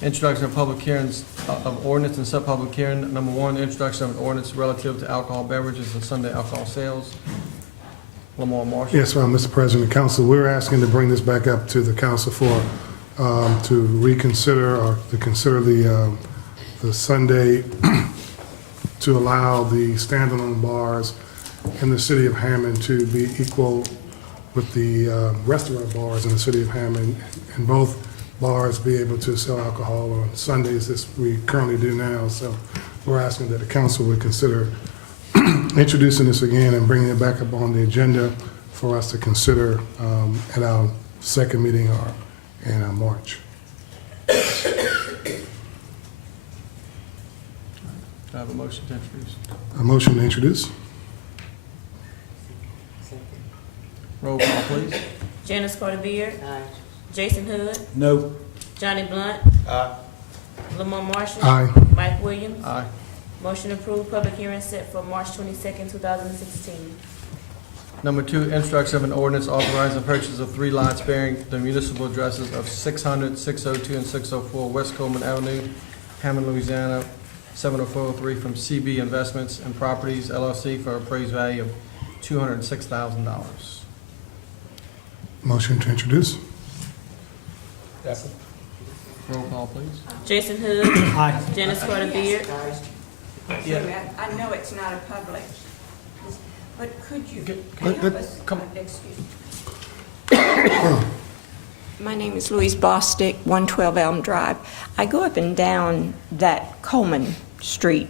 Introduction of public hearings of ordinance and sub-public hearing. Number 1, introduction of an ordinance relative to alcohol beverages and Sunday alcohol sales. Lamar Marshall. Yes, Mr. President, Council, we're asking to bring this back up to the council for, to reconsider or to consider the Sunday, to allow the standalone bars in the city of Hammond to be equal with the restaurant bars in the city of Hammond, and both bars be able to sell alcohol on Sundays as we currently do now. So we're asking that the council would consider introducing this again and bringing it back up on the agenda for us to consider at our second meeting or in March. Do I have a motion to introduce? A motion to introduce? Roll call, please. Janice Carter Beard. Jason Hood. No. Johnny Blunt. Lamar Marshall. Aye. Mike Williams. Aye. Motion approved. Public hearing set for March 22nd, 2016. Number 2, introduction of an ordinance authorizing the purchase of 3 lots bearing the municipal addresses of 600, 602, and 604 West Coleman Avenue, Hammond, Louisiana, 70403 from CB Investments and Properties LLC for appraised value of $206,000. Motion to introduce? Roll call, please. Jason Hood. Aye. Janice Carter Beard. I know it's not a public, but could you But- help us? come- Excuse me. My name is Louise Bostick, 112 Elm Drive. I go up and down that Coleman Street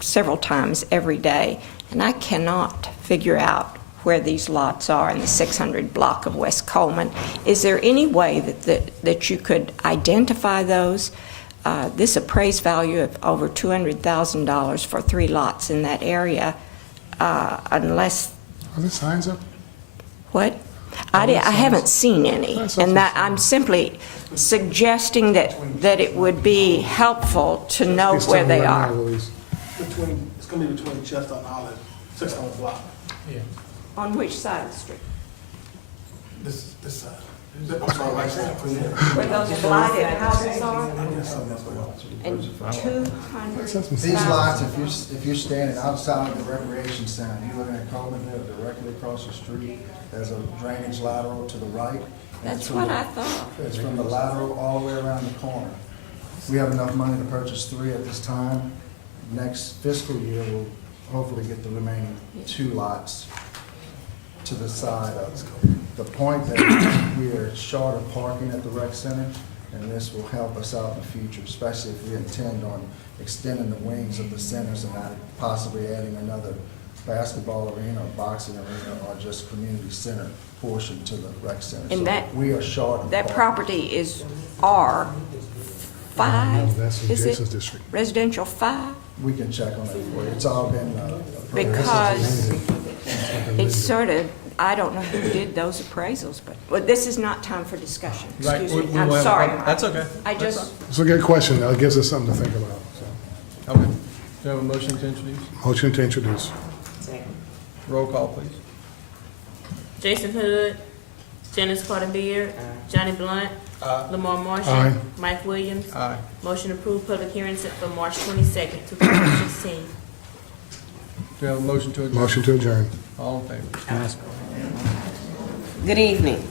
several times every day, and I cannot figure out where these lots are in the 600 block of West Coleman. Is there any way that you could identify those? This appraised value of over $200,000 for 3 lots in that area, unless, Are there signs up? what? I haven't seen any, and that, I'm simply suggesting that it would be helpful to know It's where telling me they right are. now, Louise. It's gonna be between Chestnut and Olive, 600 block. On which side of the street? This side. I'm sorry, right side. Where those blighted houses are, and 200. These lots, if you're standing outside of the recreation center, you're looking at Coleman there directly across the street, there's a drainage lateral to the right. and That's from what the- I thought. It's from the lateral all the way around the corner. We have enough money to purchase 3 at this time. Next fiscal year, we'll hopefully get the remaining 2 lots to the side of the point that we are short of parking at the rec center, and this will help us out in the future, especially if we intend on extending the wings of the centers and not possibly adding another basketball arena or boxing arena or just community center portion to the rec center. And So that- we are short of That parking. property is R5, That's in is Jason's it? district. Residential 5? We can check on that for you. It's all been approved. Because it's sort of, I don't know who did those appraisals, but, well, this is not time for discussion. Right, Excuse we me, I'm will have- sorry. That's okay. I just, It's a good question. That gives us something to think about. So, Okay. Do you have a motion to introduce? motion to introduce. Second. Roll call, please. Jason Hood, Janice Carter Beard, Johnny Blunt, Lamar Marshall, Aye. Mike Williams. Aye. Motion approved, public hearing set for March 22nd, 2016. Do you have a motion to adjourn? Motion to adjourn. All in favor? Good evening.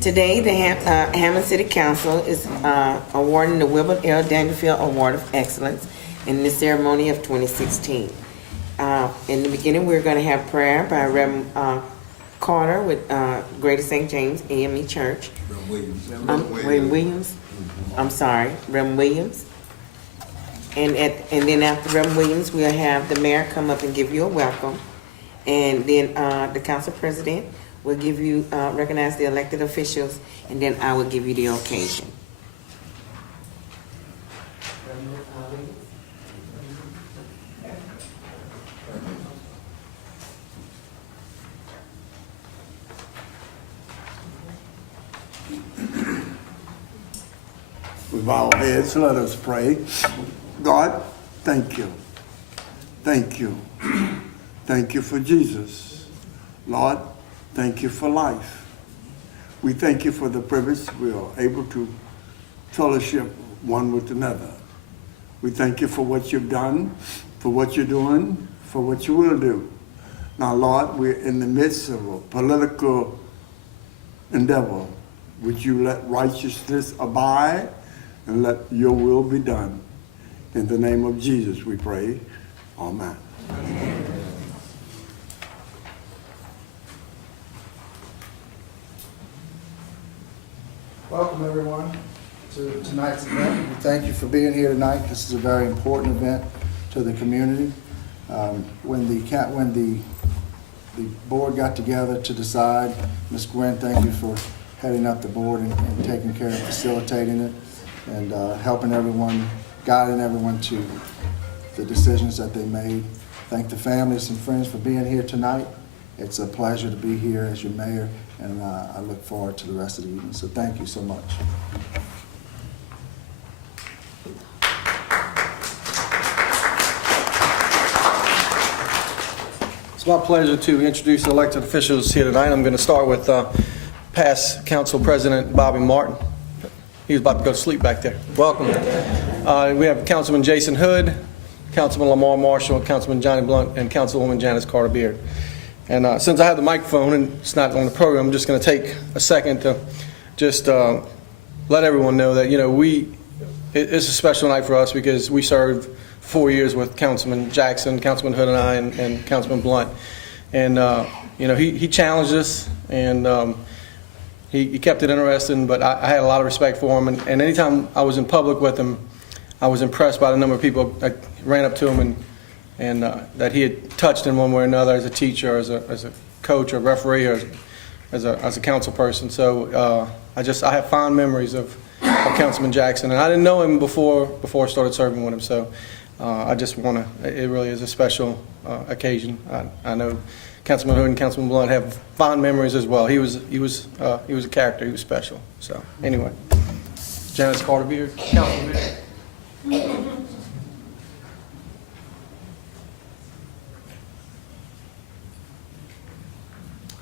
Today, the Hammond City Council is awarding the Wilbert L. Dangerfield Award of Excellence in the ceremony of 2016. In the beginning, we're going to have prayer by Reverend Carter with Greater St. James AME Church. Reverend Williams. I'm sorry, Reverend Williams. And then after Reverend Williams, we'll have the mayor come up and give you a welcome. And then the council president will give you, recognize the elected officials, and then I will give you the occasion. We bow our heads, let us pray. God, thank you. Thank you. Thank you for Jesus. Lord, thank you for life. We thank you for the privilege we are able to fellowship one with another. We thank you for what you've done, for what you're doing, for what you will do. Now, Lord, we're in the midst of a political endeavor. Would you let righteousness abide and let your will be done? In the name of Jesus, we pray. Amen. Welcome, everyone, to tonight's event. We thank you for being here tonight. This is a very important event to the community. When the board got together to decide, Ms. Gwen, thank you for heading up the board and taking care of facilitating it and helping everyone, guiding everyone to the decisions that they made. Thank the families and friends for being here tonight. It's a pleasure to be here as your mayor, and I look forward to the rest of the evening. So thank you so much. It's my pleasure to introduce the elected officials here tonight. I'm going to start with past Council President Bobby Martin. He was about to go to sleep back there. Welcome. We have Councilman Jason Hood, Councilman Lamar Marshall, Councilman Johnny Blunt, and Councilwoman Janice Carter Beard. And since I have the microphone and it's not on the program, I'm just going to take a second to just let everyone know that, it's a special night for us because we served 4 years with Councilman Jackson, Councilman Hood and I, and Councilman Blunt. And, he challenged us and he kept it interesting, but I had a lot of respect for him. And anytime I was in public with him, I was impressed by the number of people that ran up to him and that he had touched in one way or another as a teacher, as a coach, or referee, or as a council person. So I have fond memories of Councilman Jackson, and I didn't know him before I started serving with him. So I just want to. It really is a special occasion. I know Councilman Hood and Councilman Blunt have fond memories as well. He was a character. He was special. So anyway, Janice Carter Beard, Councilman Beard.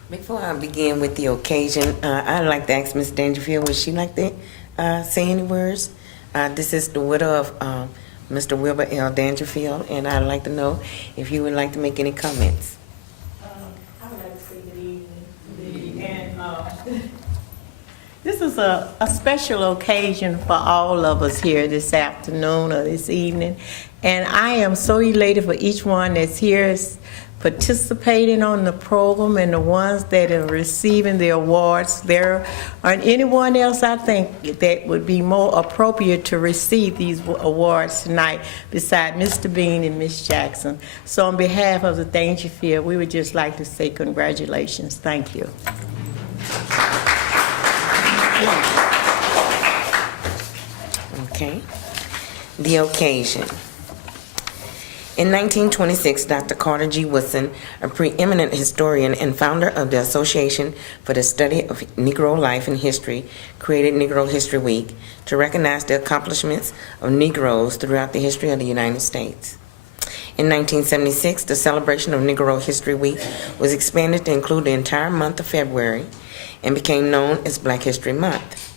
Before I begin with the occasion, I'd like to ask Ms. Dangerfield, would she like to say any words? This is the widow of Mr. Wilbur L. Dangerfield, and I'd like to know if you would like to make any comments. I would like to say good evening. And this is a special occasion for all of us here this afternoon or this evening. And I am so elated for each one that's here participating on the program and the ones that are receiving the awards. There aren't anyone else, I think, that would be more appropriate to receive these awards tonight beside Mr. Bean and Ms. Jackson. So on behalf of the Dangerfield, we would just like to say congratulations. Thank you. Okay. The occasion. In 1926, Dr. Carter G. Woodson, a preeminent historian and founder of the Association for the Study of Negro Life and History, created Negro History Week to recognize the accomplishments of Negroes throughout the history of the United States. In 1976, the celebration of Negro History Week was expanded to include the entire month of February and became known as Black History Month,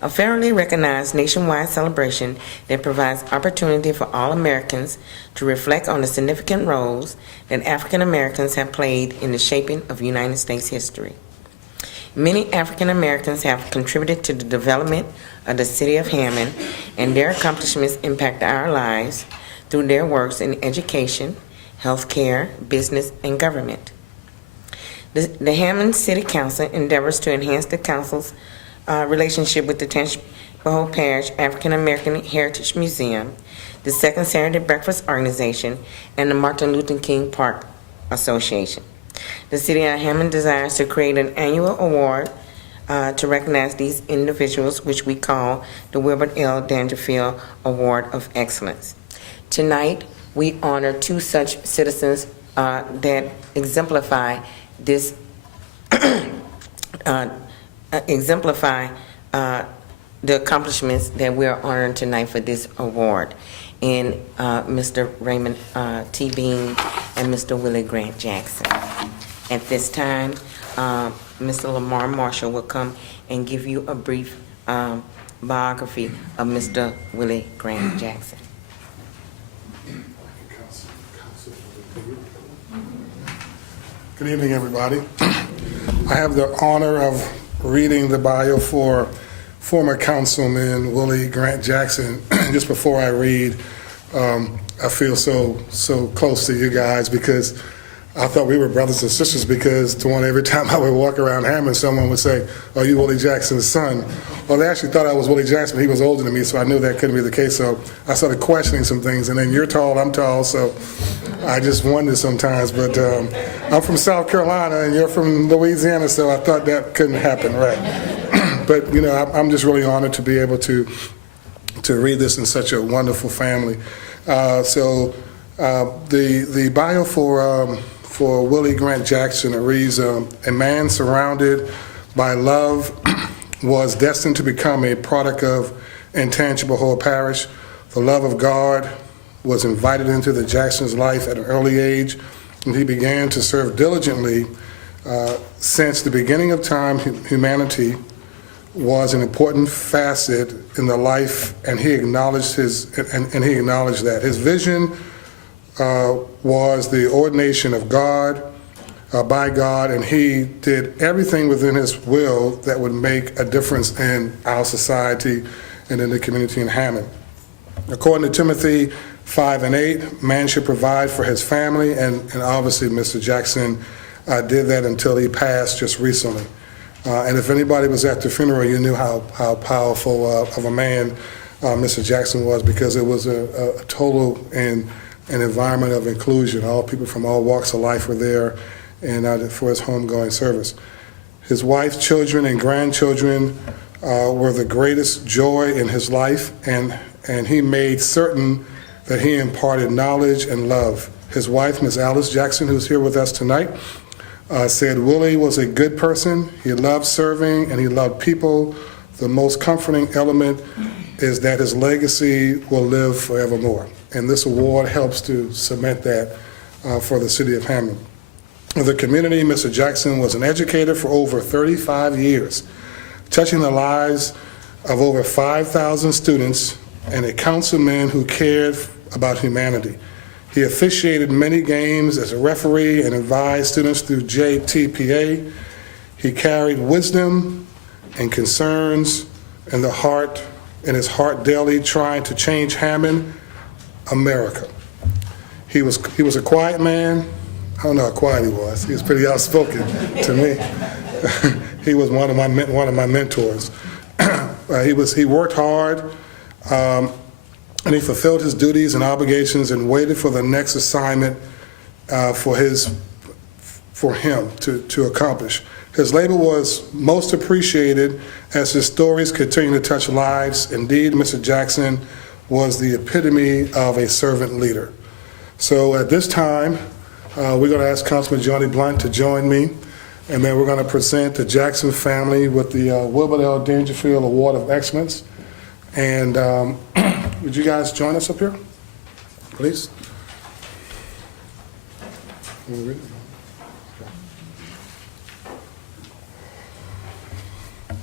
a federally recognized nationwide celebration that provides opportunity for all Americans to reflect on the significant roles that African Americans have played in the shaping of United States history. Many African Americans have contributed to the development of the city of Hammond, and their accomplishments impact our lives through their works in education, healthcare, business, and government. The Hammond City Council endeavors to enhance the council's relationship with the Tangipahoa Parish African American Heritage Museum, the Second Saturday Breakfast Organization, and the Martin Luther King Park Association. The City of Hammond desires to create an annual award to recognize these individuals, which we call the Wilbur L. Dangerfield Award of Excellence. Tonight, we honor two such citizens that exemplify this the accomplishments that we're honoring tonight for this award, in Mr. Raymond T. Bean and Mr. Willie Grant Jackson. At this time, Mr. Lamar Marshall will come and give you a brief biography of Mr. Willie Grant Jackson. Good evening, everybody. I have the honor of reading the bio for former Councilman Willie Grant Jackson. Just before I read, I feel so close to you guys because I thought we were brothers and sisters, because every time I would walk around Hammond, someone would say, "Are you Willie Jackson's son?" Well, they actually thought I was Willie Jackson, but he was older than me, so I knew that couldn't be the case. So I started questioning some things, and then you're tall, I'm tall, so I just wondered sometimes. But I'm from South Carolina, and you're from Louisiana, so I thought that couldn't happen, right? But, I'm just really honored to be able to read this in such a wonderful family. The bio for Willie Grant Jackson, it reads, a man surrounded by love was destined to become a product of Tangipahoa Parish. The love of God was invited into the Jackson's life at an early age, and he began to serve diligently. Since the beginning of time, humanity was an important facet in the life, and he acknowledged that. His vision was the ordination of God, by God, and he did everything within his will that would make a difference in our society and in the community in Hammond. According to Timothy 5:8, man should provide for his family, and obviously Mr. Jackson did that until he passed just recently. And if anybody was at the funeral, you knew how powerful of a man Mr. Jackson was, because it was a total and an environment of inclusion. All people from all walks of life were there, and for his homegoing service. His wife, children, and grandchildren were the greatest joy in his life, and he made certain that he imparted knowledge and love. His wife, Ms. Alice Jackson, who's here with us tonight, said Willie was a good person. He loved serving and he loved people. The most comforting element is that his legacy will live forevermore. And this award helps to cement that for the city of Hammond. of the community, Mr. Jackson was an educator for over 35 years, touching the lives of over 5,000 students and a councilman who cared about humanity. He officiated many games as a referee and advised students through JTPA. He carried wisdom and concerns in his heart daily, trying to change Hammond, America. He was a quiet man. I don't know how quiet he was. He was pretty outspoken to me. He was one of my mentors. He worked hard, and he fulfilled his duties and obligations and waited for the next assignment for him to accomplish. His labor was most appreciated as his stories continue to touch lives. Indeed, Mr. Jackson was the epitome of a servant leader. So at this time, we're going to ask Councilman Johnny Blunt to join me, and then we're going to present the Jackson family with the Wilbert L. Dangerfield Award of Excellence. And would you guys join us up here, please?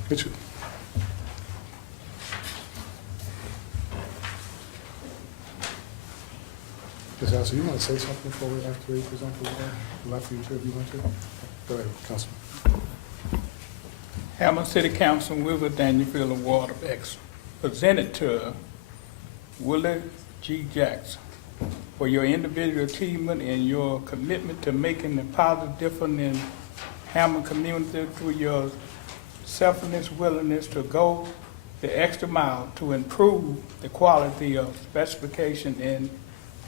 Get you. Ms. Elsa, you want to say something before we after we present the award? I'd like for you to, if you want to. Go ahead, Councilman. Hammond City Council Wilbert Dangerfield Award of Excellence, presented to Willie G. Jackson for your individual achievement and your commitment to making a positive difference in Hammond community through your selfless willingness to go the extra mile to improve the quality of specification in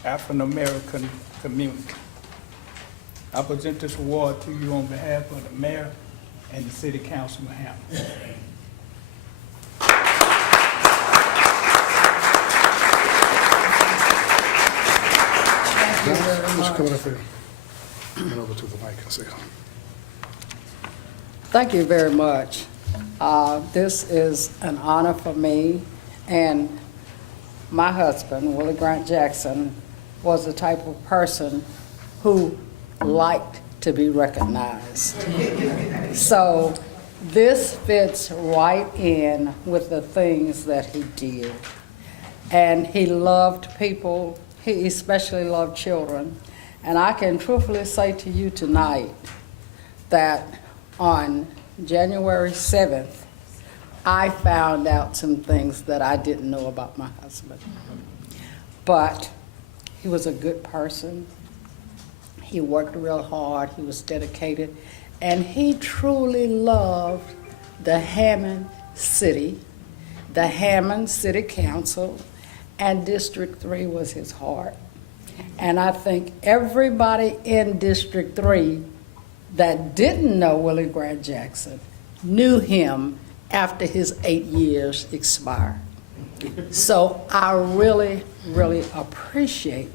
African American community. I present this award to you on behalf of the mayor and the city council of Hammond. Coming up here. Come over to the mic and say something. Thank you very much. This is an honor for me, and my husband, Willie Grant Jackson, was the type of person who liked to be recognized. So this fits right in with the things that he did. And he loved people. He especially loved children. And I can truthfully say to you tonight that on January 7th, I found out some things that I didn't know about my husband. But he was a good person. He worked real hard. He was dedicated. And he truly loved the Hammond City, the Hammond City Council, and District 3 was his heart. And I think everybody in District 3 that didn't know Willie Grant Jackson knew him after his 8 years expired. So I really, really appreciate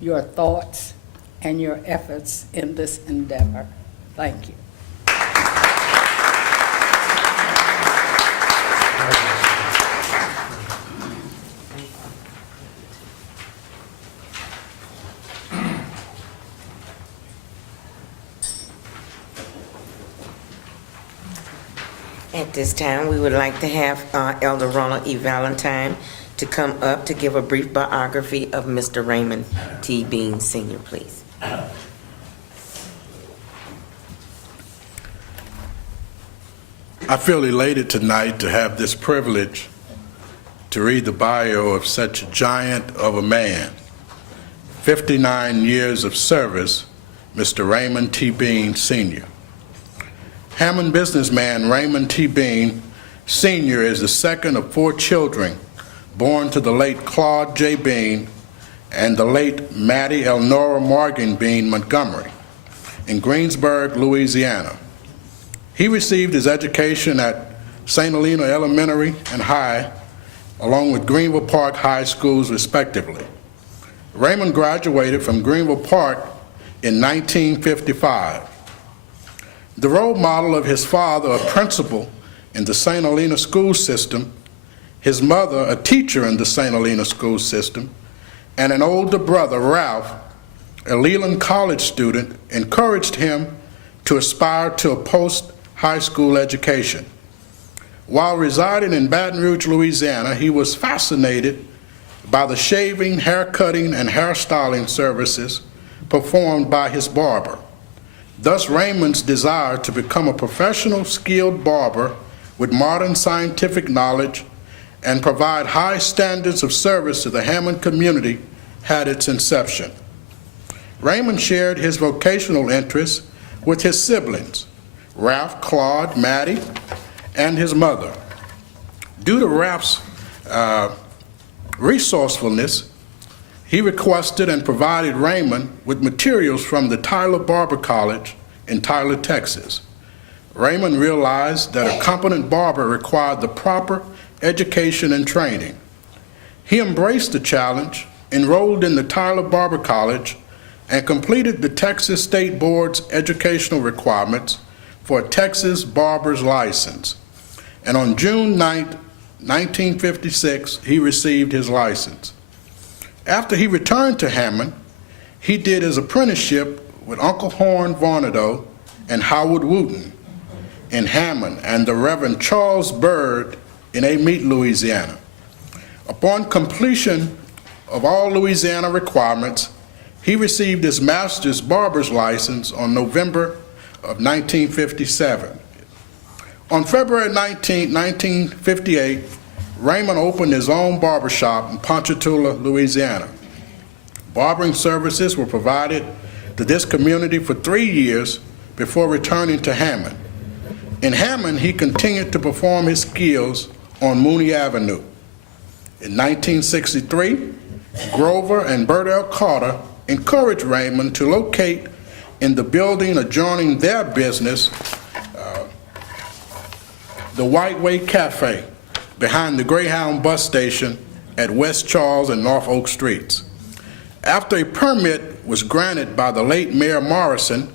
your thoughts and your efforts in this endeavor. Thank you. At this time, we would like to have Elder Ronald E. Valentine to come up to give a brief biography of Mr. Raymond T. Bean Sr., please. I feel elated tonight to have this privilege to read the bio of such a giant of a man. 59 years of service, Mr. Raymond T. Bean Sr. Hammond businessman Raymond T. Bean Sr. is the second of 4 children born to the late Claude J. Bean and the late Mattie Elnora Morgan Bean Montgomery in Greensburg, Louisiana. He received his education at St. Helena Elementary and High, along with Greenville Park High Schools, respectively. Raymond graduated from Greenville Park in 1955. The role model of his father, a principal in the St. Helena school system, his mother, a teacher in the St. Helena school system, and an older brother, Ralph, a Leland College student, encouraged him to aspire to a post-high school education. While residing in Baton Rouge, Louisiana, he was fascinated by the shaving, haircutting, and hairstyling services performed by his barber. Thus, Raymond's desire to become a professional, skilled barber with modern scientific knowledge and provide high standards of service to the Hammond community had its inception. Raymond shared his vocational interests with his siblings, Ralph, Claude, Maddie, and his mother. Due to Ralph's resourcefulness, he requested and provided Raymond with materials from the Tyler Barber College in Tyler, Texas. Raymond realized that a competent barber required the proper education and training. He embraced the challenge, enrolled in the Tyler Barber College, and completed the Texas State Board's educational requirements for a Texas barber's license. And on June 9, 1956, he received his license. After he returned to Hammond, he did his apprenticeship with Uncle Horn Varnado and Howard Wooten in Hammond and the Reverend Charles Byrd in Amite, Louisiana. Upon completion of all Louisiana requirements, he received his master's barber's license on November of 1957. On February 19, 1958, Raymond opened his own barbershop in Ponchatoula, Louisiana. Barbering services were provided to this community for 3 years before returning to Hammond. In Hammond, he continued to perform his skills on Mooney Avenue. In 1963, Grover and Bert L. Carter encouraged Raymond to locate in the building adjoining their business, the White Way Cafe, behind the Greyhound bus station at West Charles and North Oak Streets. After a permit was granted by the late Mayor Morrison,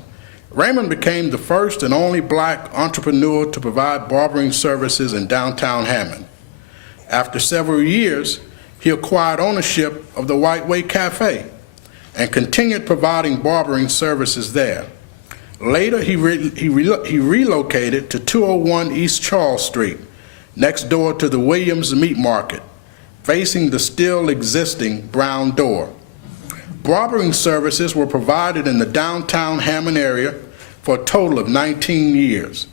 Raymond became the first and only black entrepreneur to provide barbering services in downtown Hammond. After several years, he acquired ownership of the White Way Cafe and continued providing barbering services there. Later, he relocated to 201 East Charles Street, next door to the Williams Meat Market, facing the still existing Brown Door. Barbering services were provided in the downtown Hammond area for a total of 19 years.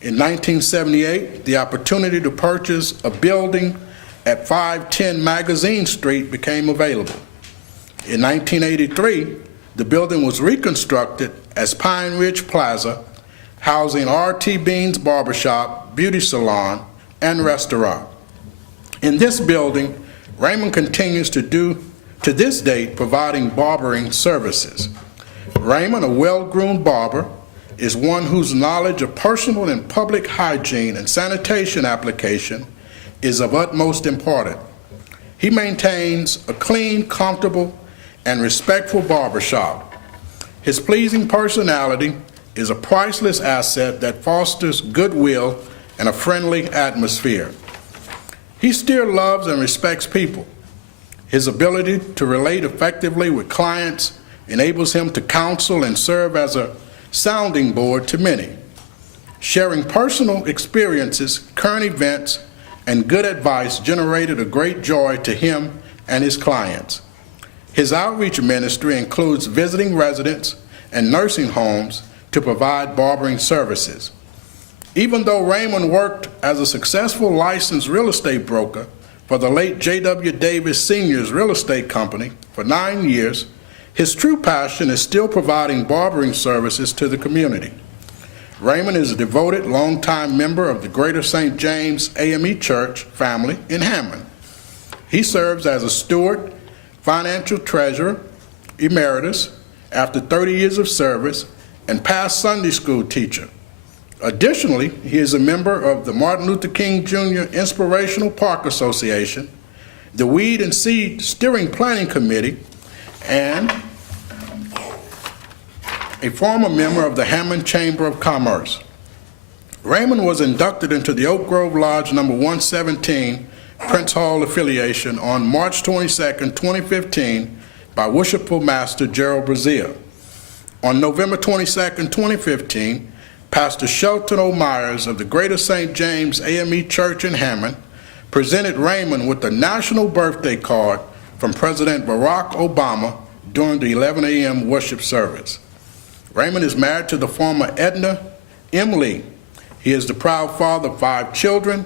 In 1978, the opportunity to purchase a building at 510 Magazine Street became available. In 1983, the building was reconstructed as Pine Ridge Plaza, housing R.T. Bean's Barbershop, Beauty Salon, and Restaurant. In this building, Raymond continues to this date, providing barbering services. Raymond, a well-groomed barber, is one whose knowledge of personal and public hygiene and sanitation application is of utmost importance. He maintains a clean, comfortable, and respectful barbershop. His pleasing personality is a priceless asset that fosters goodwill and a friendly atmosphere. He still loves and respects people. His ability to relate effectively with clients enables him to counsel and serve as a sounding board to many. Sharing personal experiences, current events, and good advice generated a great joy to him and his clients. His outreach ministry includes visiting residents and nursing homes to provide barbering services. Even though Raymond worked as a successful licensed real estate broker for the late J.W. Davis Sr.'s real estate company for 9 years, his true passion is still providing barbering services to the community. Raymond is a devoted, longtime member of the Greater St. James AME Church family in Hammond. He serves as a steward, financial treasurer, emeritus, after 30 years of service, and past Sunday school teacher. Additionally, he is a member of the Martin Luther King Jr. Inspirational Park Association, the Weed and Seed Steering Planning Committee, and a former member of the Hammond Chamber of Commerce. Raymond was inducted into the Oak Grove Lodge number 117 Prince Hall affiliation on March 22, 2015, by Worshipful Master Gerald Brazier. On November 22, 2015, Pastor Shelton O. Myers of the Greater St. James AME Church in Hammond presented Raymond with a national birthday card from President Barack Obama during the 11 a.m. worship service. Raymond is married to the former Edna M. Lee. He is the proud father of 5 children,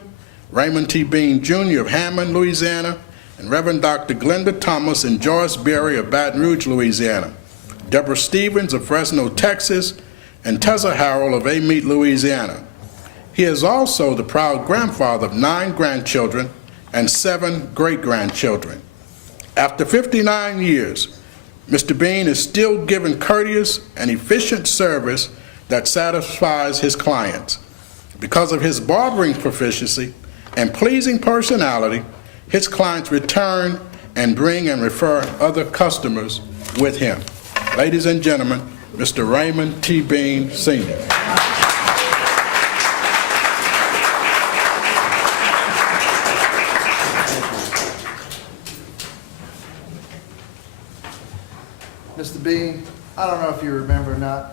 Raymond T. Bean Jr. of Hammond, Louisiana, and Reverend Dr. Glenda Thomas and Joyce Berry of Baton Rouge, Louisiana, Deborah Stevens of Fresno, Texas, and Tessa Harrell of Amite, Louisiana. He is also the proud grandfather of 9 grandchildren and 7 great-grandchildren. After 59 years, Mr. Bean is still giving courteous and efficient service that satisfies his clients. Because of his barbering proficiency and pleasing personality, his clients return and bring and refer other customers with him. Ladies and gentlemen, Mr. Raymond T. Bean, Sr. Mr. Bean, I don't know if you remember or not,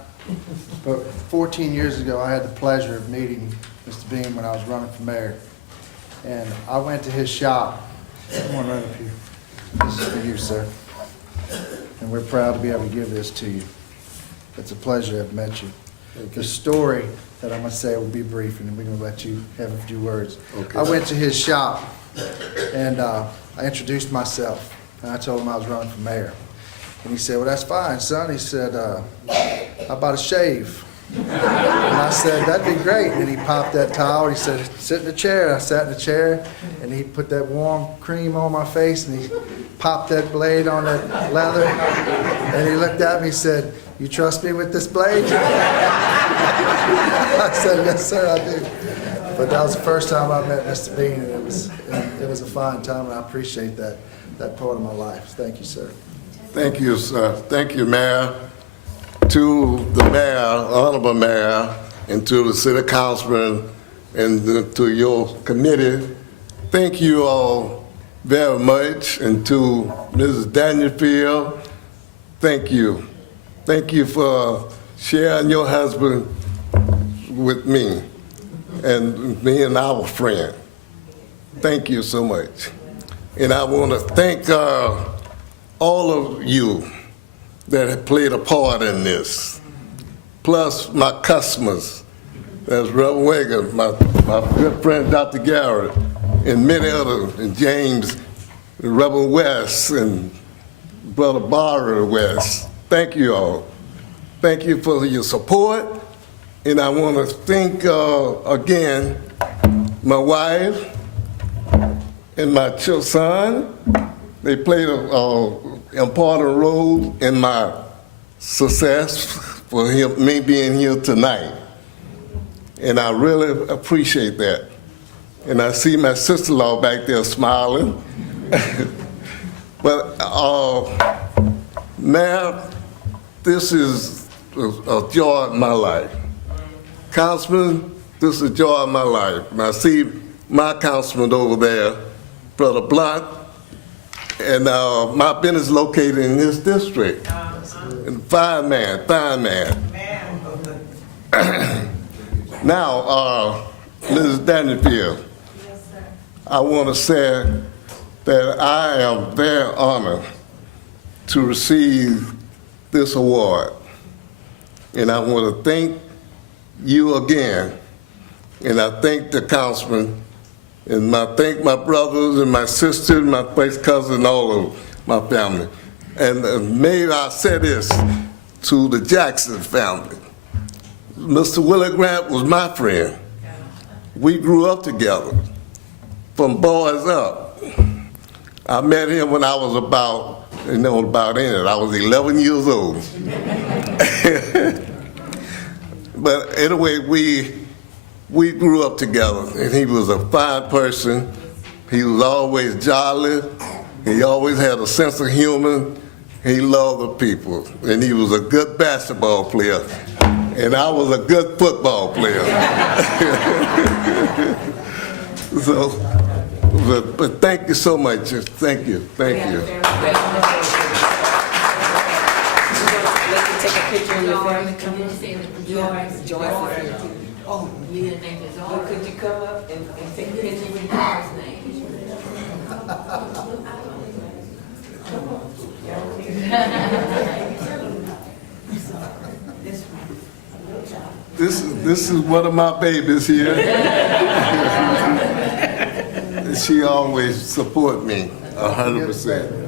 but 14 years ago, I had the pleasure of meeting Mr. Bean when I was running for mayor. And I went to his shop. Come on right up here. This is for you, sir. And we're proud to be able to give this to you. It's a pleasure to have met you. The story that I'm going to say will be brief, and then we're going to let you have a few words. Okay. I went to his shop, and I introduced myself, and I told him I was running for mayor. And he said, well, that's fine, son. He said, how about a shave? And I said, that'd be great. And then he popped that towel. He said, sit in the chair. I sat in the chair, and he put that warm cream on my face, and he popped that blade on that leather. And he looked at me and said, you trust me with this blade? I said, yes, sir, I do. But that was the first time I met Mr. Bean, and it was a fine time, and I appreciate that part of my life. Thank you, sir. Thank you, sir. Thank you, Mayor. To the mayor, honorable mayor, and to the city councilman, and to your committee, thank you all very much. And to Mrs. Dangerfield, thank you. Thank you for sharing your husband with me and our friend. Thank you so much. And I want to thank all of you that have played a part in this, plus my customers. That's Reverend Wagon, my good friend Dr. Garrett, and many others, and James, and Reverend West, and Brother Barber West. Thank you all. Thank you for your support. And I want to thank again my wife and my son. They played an important role in my success for me being here tonight. And I really appreciate that. And I see my sister-in-law back there smiling. But, Mayor, this is a joy in my life. Councilman, this is a joy in my life. And I see my councilman over there, Brother Blunt, and my business located in this district. And fine man. Now, Mrs. Dangerfield, I want to say that I am very honored to receive this award. And I want to thank you again. And I thank the councilman, and I thank my brothers and my sisters, my first cousin, all of my family. And may I say this to the Jackson family. Mr. Willie Grant was my friend. We grew up together, from boys up. I met him when I was about in it, I was 11 years old. But anyway, we grew up together, and he was a fine person. He was always jolly. He always had a sense of humor. He loved the people, and he was a good basketball player, and I was a good football player. So, but thank you so much. Thank you. take a picture of your family? Come on. Joyce is here too. Oh, yeah, name is Well, could you come up and take a picture with your This is one of my babies here. She always support me 100%.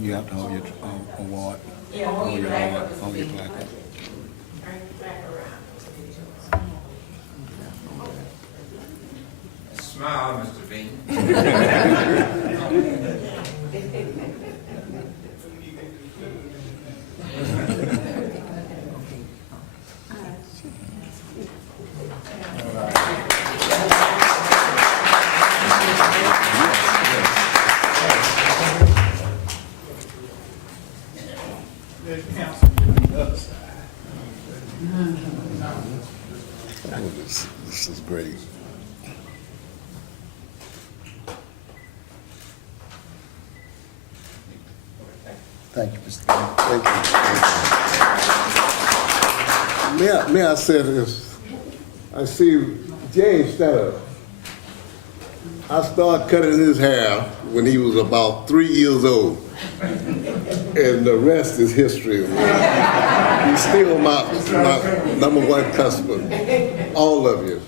You have to hold your award, hold your award, hold your placard. Smile, Mr. Bean. This is great. Thank you, Mr. Bean. Thank you. May I say this? I see James stand up. I started cutting his hair when he was about 3 years old. And the rest is history. He's still my #1 customer. All of you.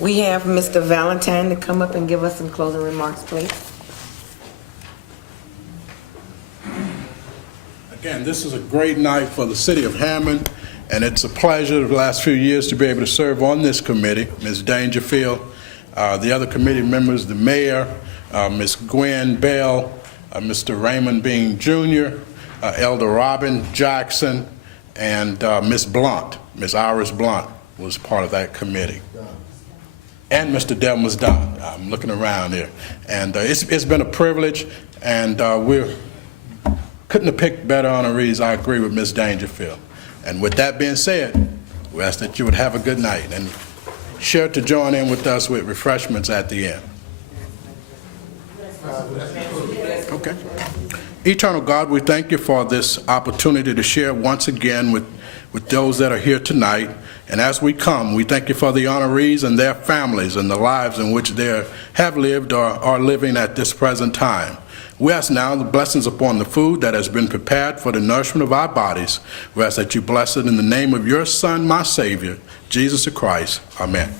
We have Mr. Valentine to come up and give us some closing remarks, please. Again, this is a great night for the city of Hammond, and it's a pleasure the last few years to be able to serve on this committee. Ms. Dangerfield, the other committee members, the mayor, Ms. Gwen Bell, Mr. Raymond Bean Jr., Elder Robin Jackson, and Ms. Blunt, Ms. Iris Blunt was part of that committee. And Mr. Devin was done. I'm looking around here. And it's been a privilege, and we couldn't have picked better honorees. I agree with Ms. Dangerfield. And with that being said, we ask that you would have a good night and sure to join in with us with refreshments at the end. Okay. Eternal God, we thank you for this opportunity to share once again with those that are here tonight. And as we come, we thank you for the honorees and their families and the lives in which they have lived or are living at this present time. We ask now the blessings upon the food that has been prepared for the nourishment of our bodies. We ask that you bless it in the name of your Son, my Savior, Jesus Christ. Amen.